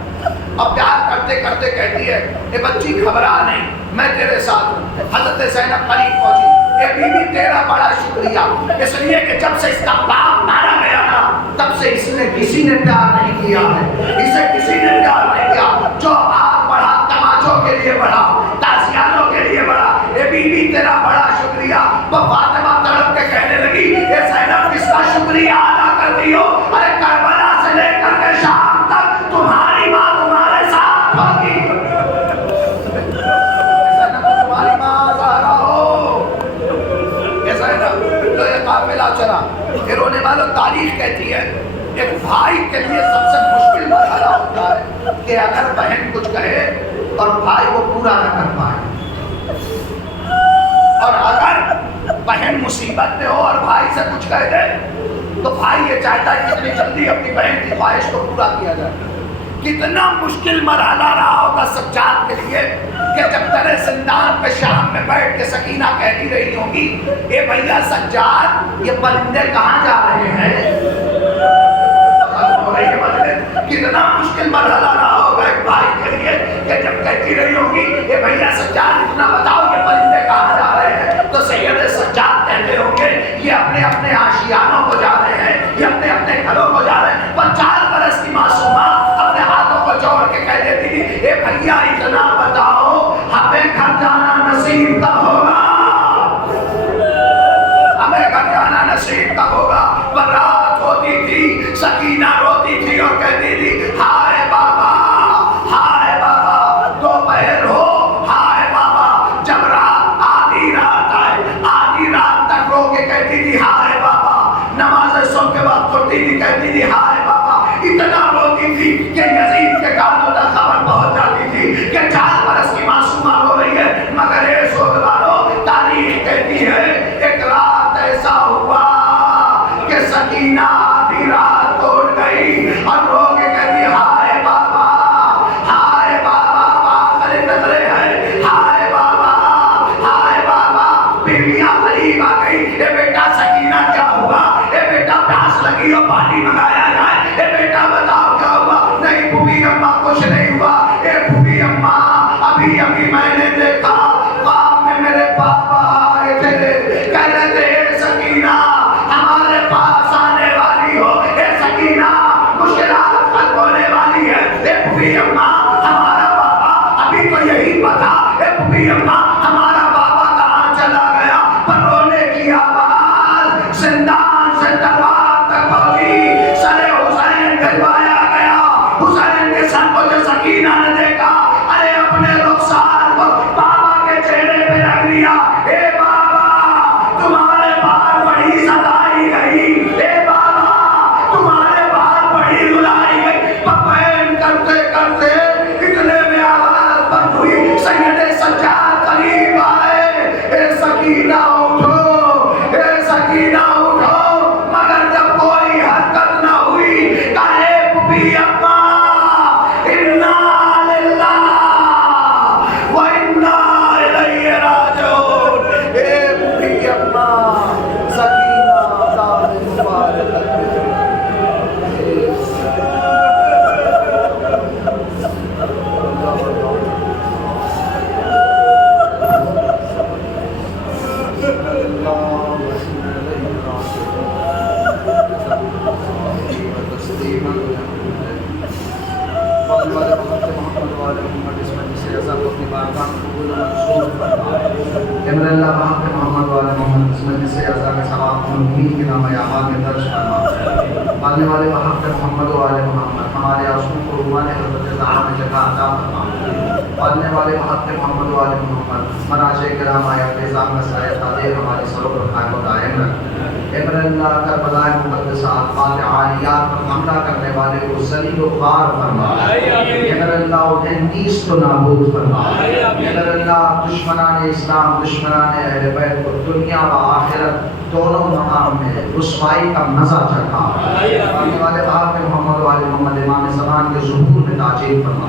اب پیار کرتے کرتے کہتی ہے اے بچی گھبرا نہیں میں تیرے ساتھ ہوں. حضرت زینب قریب پہنچی. اے بیوی تیرا بڑا شکریہ اس لیے کہ جب سے اس کا باپ مارا گیا نا تب سے اس نے کسی نے پیار نہیں کیا ہے. اسے کسی نے پیار نہیں کیا. جو آپ بڑھا تماچوں کے لیے بڑھا تازیانوں کے لیے بڑھا. اے بیوی تیرا بڑا شکریہ. وہ فاطمہ تڑپ کے کہنے لگی اے زینب کس کا شکریہ ادا کرتی ہو؟ ارے کربلا سے لے کر کے شام تک تمہاری ماں تمہارے ساتھ ہوگی. تمہاری ماں زہرا ہو. اے زینب تو یہ قافلہ چلا. رونے والوں تاریخ کہتی ہے ایک بھائی کے لیے سب سے مشکل مرحلہ ہوتا ہے کہ اگر بہن کچھ کہے اور بھائی وہ پورا نہ کر پائے، اور اگر بہن مصیبت میں ہو اور بھائی سے کچھ کہہ دے تو بھائی یہ چاہتا ہے کتنی جلدی اپنی بہن کی خواہش کو پورا کیا جائے. کتنا مشکل مرحلہ رہا ہوگا سجاد کے لیے کہ جب ترے زندان پہ شام میں بیٹھ کے سکینہ کہتی رہی ہوگی اے بھیا سجاد یہ پرندے کہاں جا رہے ہیں؟ کتنا مشکل مرحلہ رہا ہوگا ایک بھائی کے لیے کہ جب کہتی رہی ہوگی اے بھیا سجاد اتنا بتاؤ یہ پرندے کہاں جا رہے ہیں؟ تو سید سجاد کہتے ہوں گے یہ اپنے اپنے آشیانوں کو جا رہے ہیں، یہ اپنے اپنے گھروں کو جا رہے ہیں. پر 4 برس کی معصومہ اپنے ہاتھوں کو جوڑ کے کہہ دیتی تھی اے بھیا اتنا بتاؤ ہمیں گھر جانا نصیب کب ہوگا؟ ہمیں گھر جانا نصیب کب ہوگا؟ پر رات ہوتی تھی سکینہ روتی تھی اور کہتی تھی ہائے بابا دوپہر ہو ہائے بابا. جب رات آدھی رات آئے آدھی رات تک رو کے کہتی تھی ہائے بابا. نماز صبح کے بعد پڑھتی تھی کہتی تھی ہائے بابا. اتنا روتی تھی کہ یزید کے کانوں تک خبر پہنچ جاتی تھی کہ 4 برس کی معصومہ رو رہی ہے. مگر اے سوگوارو تاریخ کہتی ہے ایک رات ایسا ہوا کہ سکینہ آدھی رات توڑ گئی اور رو کے کہتی ہائے بابا آخری نظریں ہیں ہائے بابا. بیویاں قریب آ گئی اے بیٹا سکینہ کیا ہوا؟ اے بیٹا پیاس لگی ہو پانی منگایا جائے. اے بیٹا بتاؤ کیا ہوا؟ نہیں پھوپھی اماں کچھ نہیں ہوا. اے پھوپھی اماں ابھی میں نے دیکھا خواب میں میرے پاپا آئے تھے کہہ رہے تھے اے سکینہ ہمارے پاس آنے والی ہو. اے سکینہ مشکلات حل ہونے والی ہے. اے پھوپھی اماں ہمارا بابا ابھی تو یہی پتا. اے پھوپھی اماں ہمارا بابا کہاں چلا گیا؟ پر رونے کی آواز زندان سے دربار تک پہنچی. سر اللهم إنا إليك راجعون وتسليما فضل والے محمد محمد اس مجلس سے رضا کو اپنی بارگاہ میں قبول و منظور فرما اے میرے اللہ محمد والے محمد اس مجلس سے رضا کے ثواب کو امید کے نام اعمال میں درج فرما پالنے والے محمد والے محمد ہمارے آنسوؤں کو رومانے حضرت زہرا میں جگہ عطا فرما پالنے والے محمد والے محمد مناظر کرام آیا فیضان کا سایہ تادیر ہمارے سروں پر قائم و دائم رکھ اے میرے اللہ کربلا مقدسات فاتح عالیات پر حملہ کرنے والے کو ذلیل و خوار فرما اے میرے اللہ انہیں نیست و نابود فرما اے میرے اللہ دشمنان اسلام دشمنان اہل بیت کو دنیا و آخرت دونوں مقام میں رسوائی کا مزہ چکھا پالنے والے محمد والے محمد امام زمان کے ظہور میں تاجیل فرما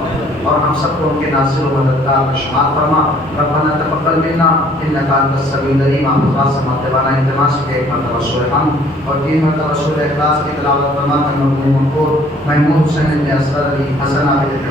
اور ہم سب کو ان کے ناصر و مددگار میں شمار فرما ربنا تقبل منا انک انت السمیع العلیم آمین سے مرتبانہ التماس کے ایک مرتبہ سورہ حمد اور 3 مرتبہ سورہ اخلاص کی تلاوت فرما کر مقبول محمود حسین بن اصغر علی حسن عابد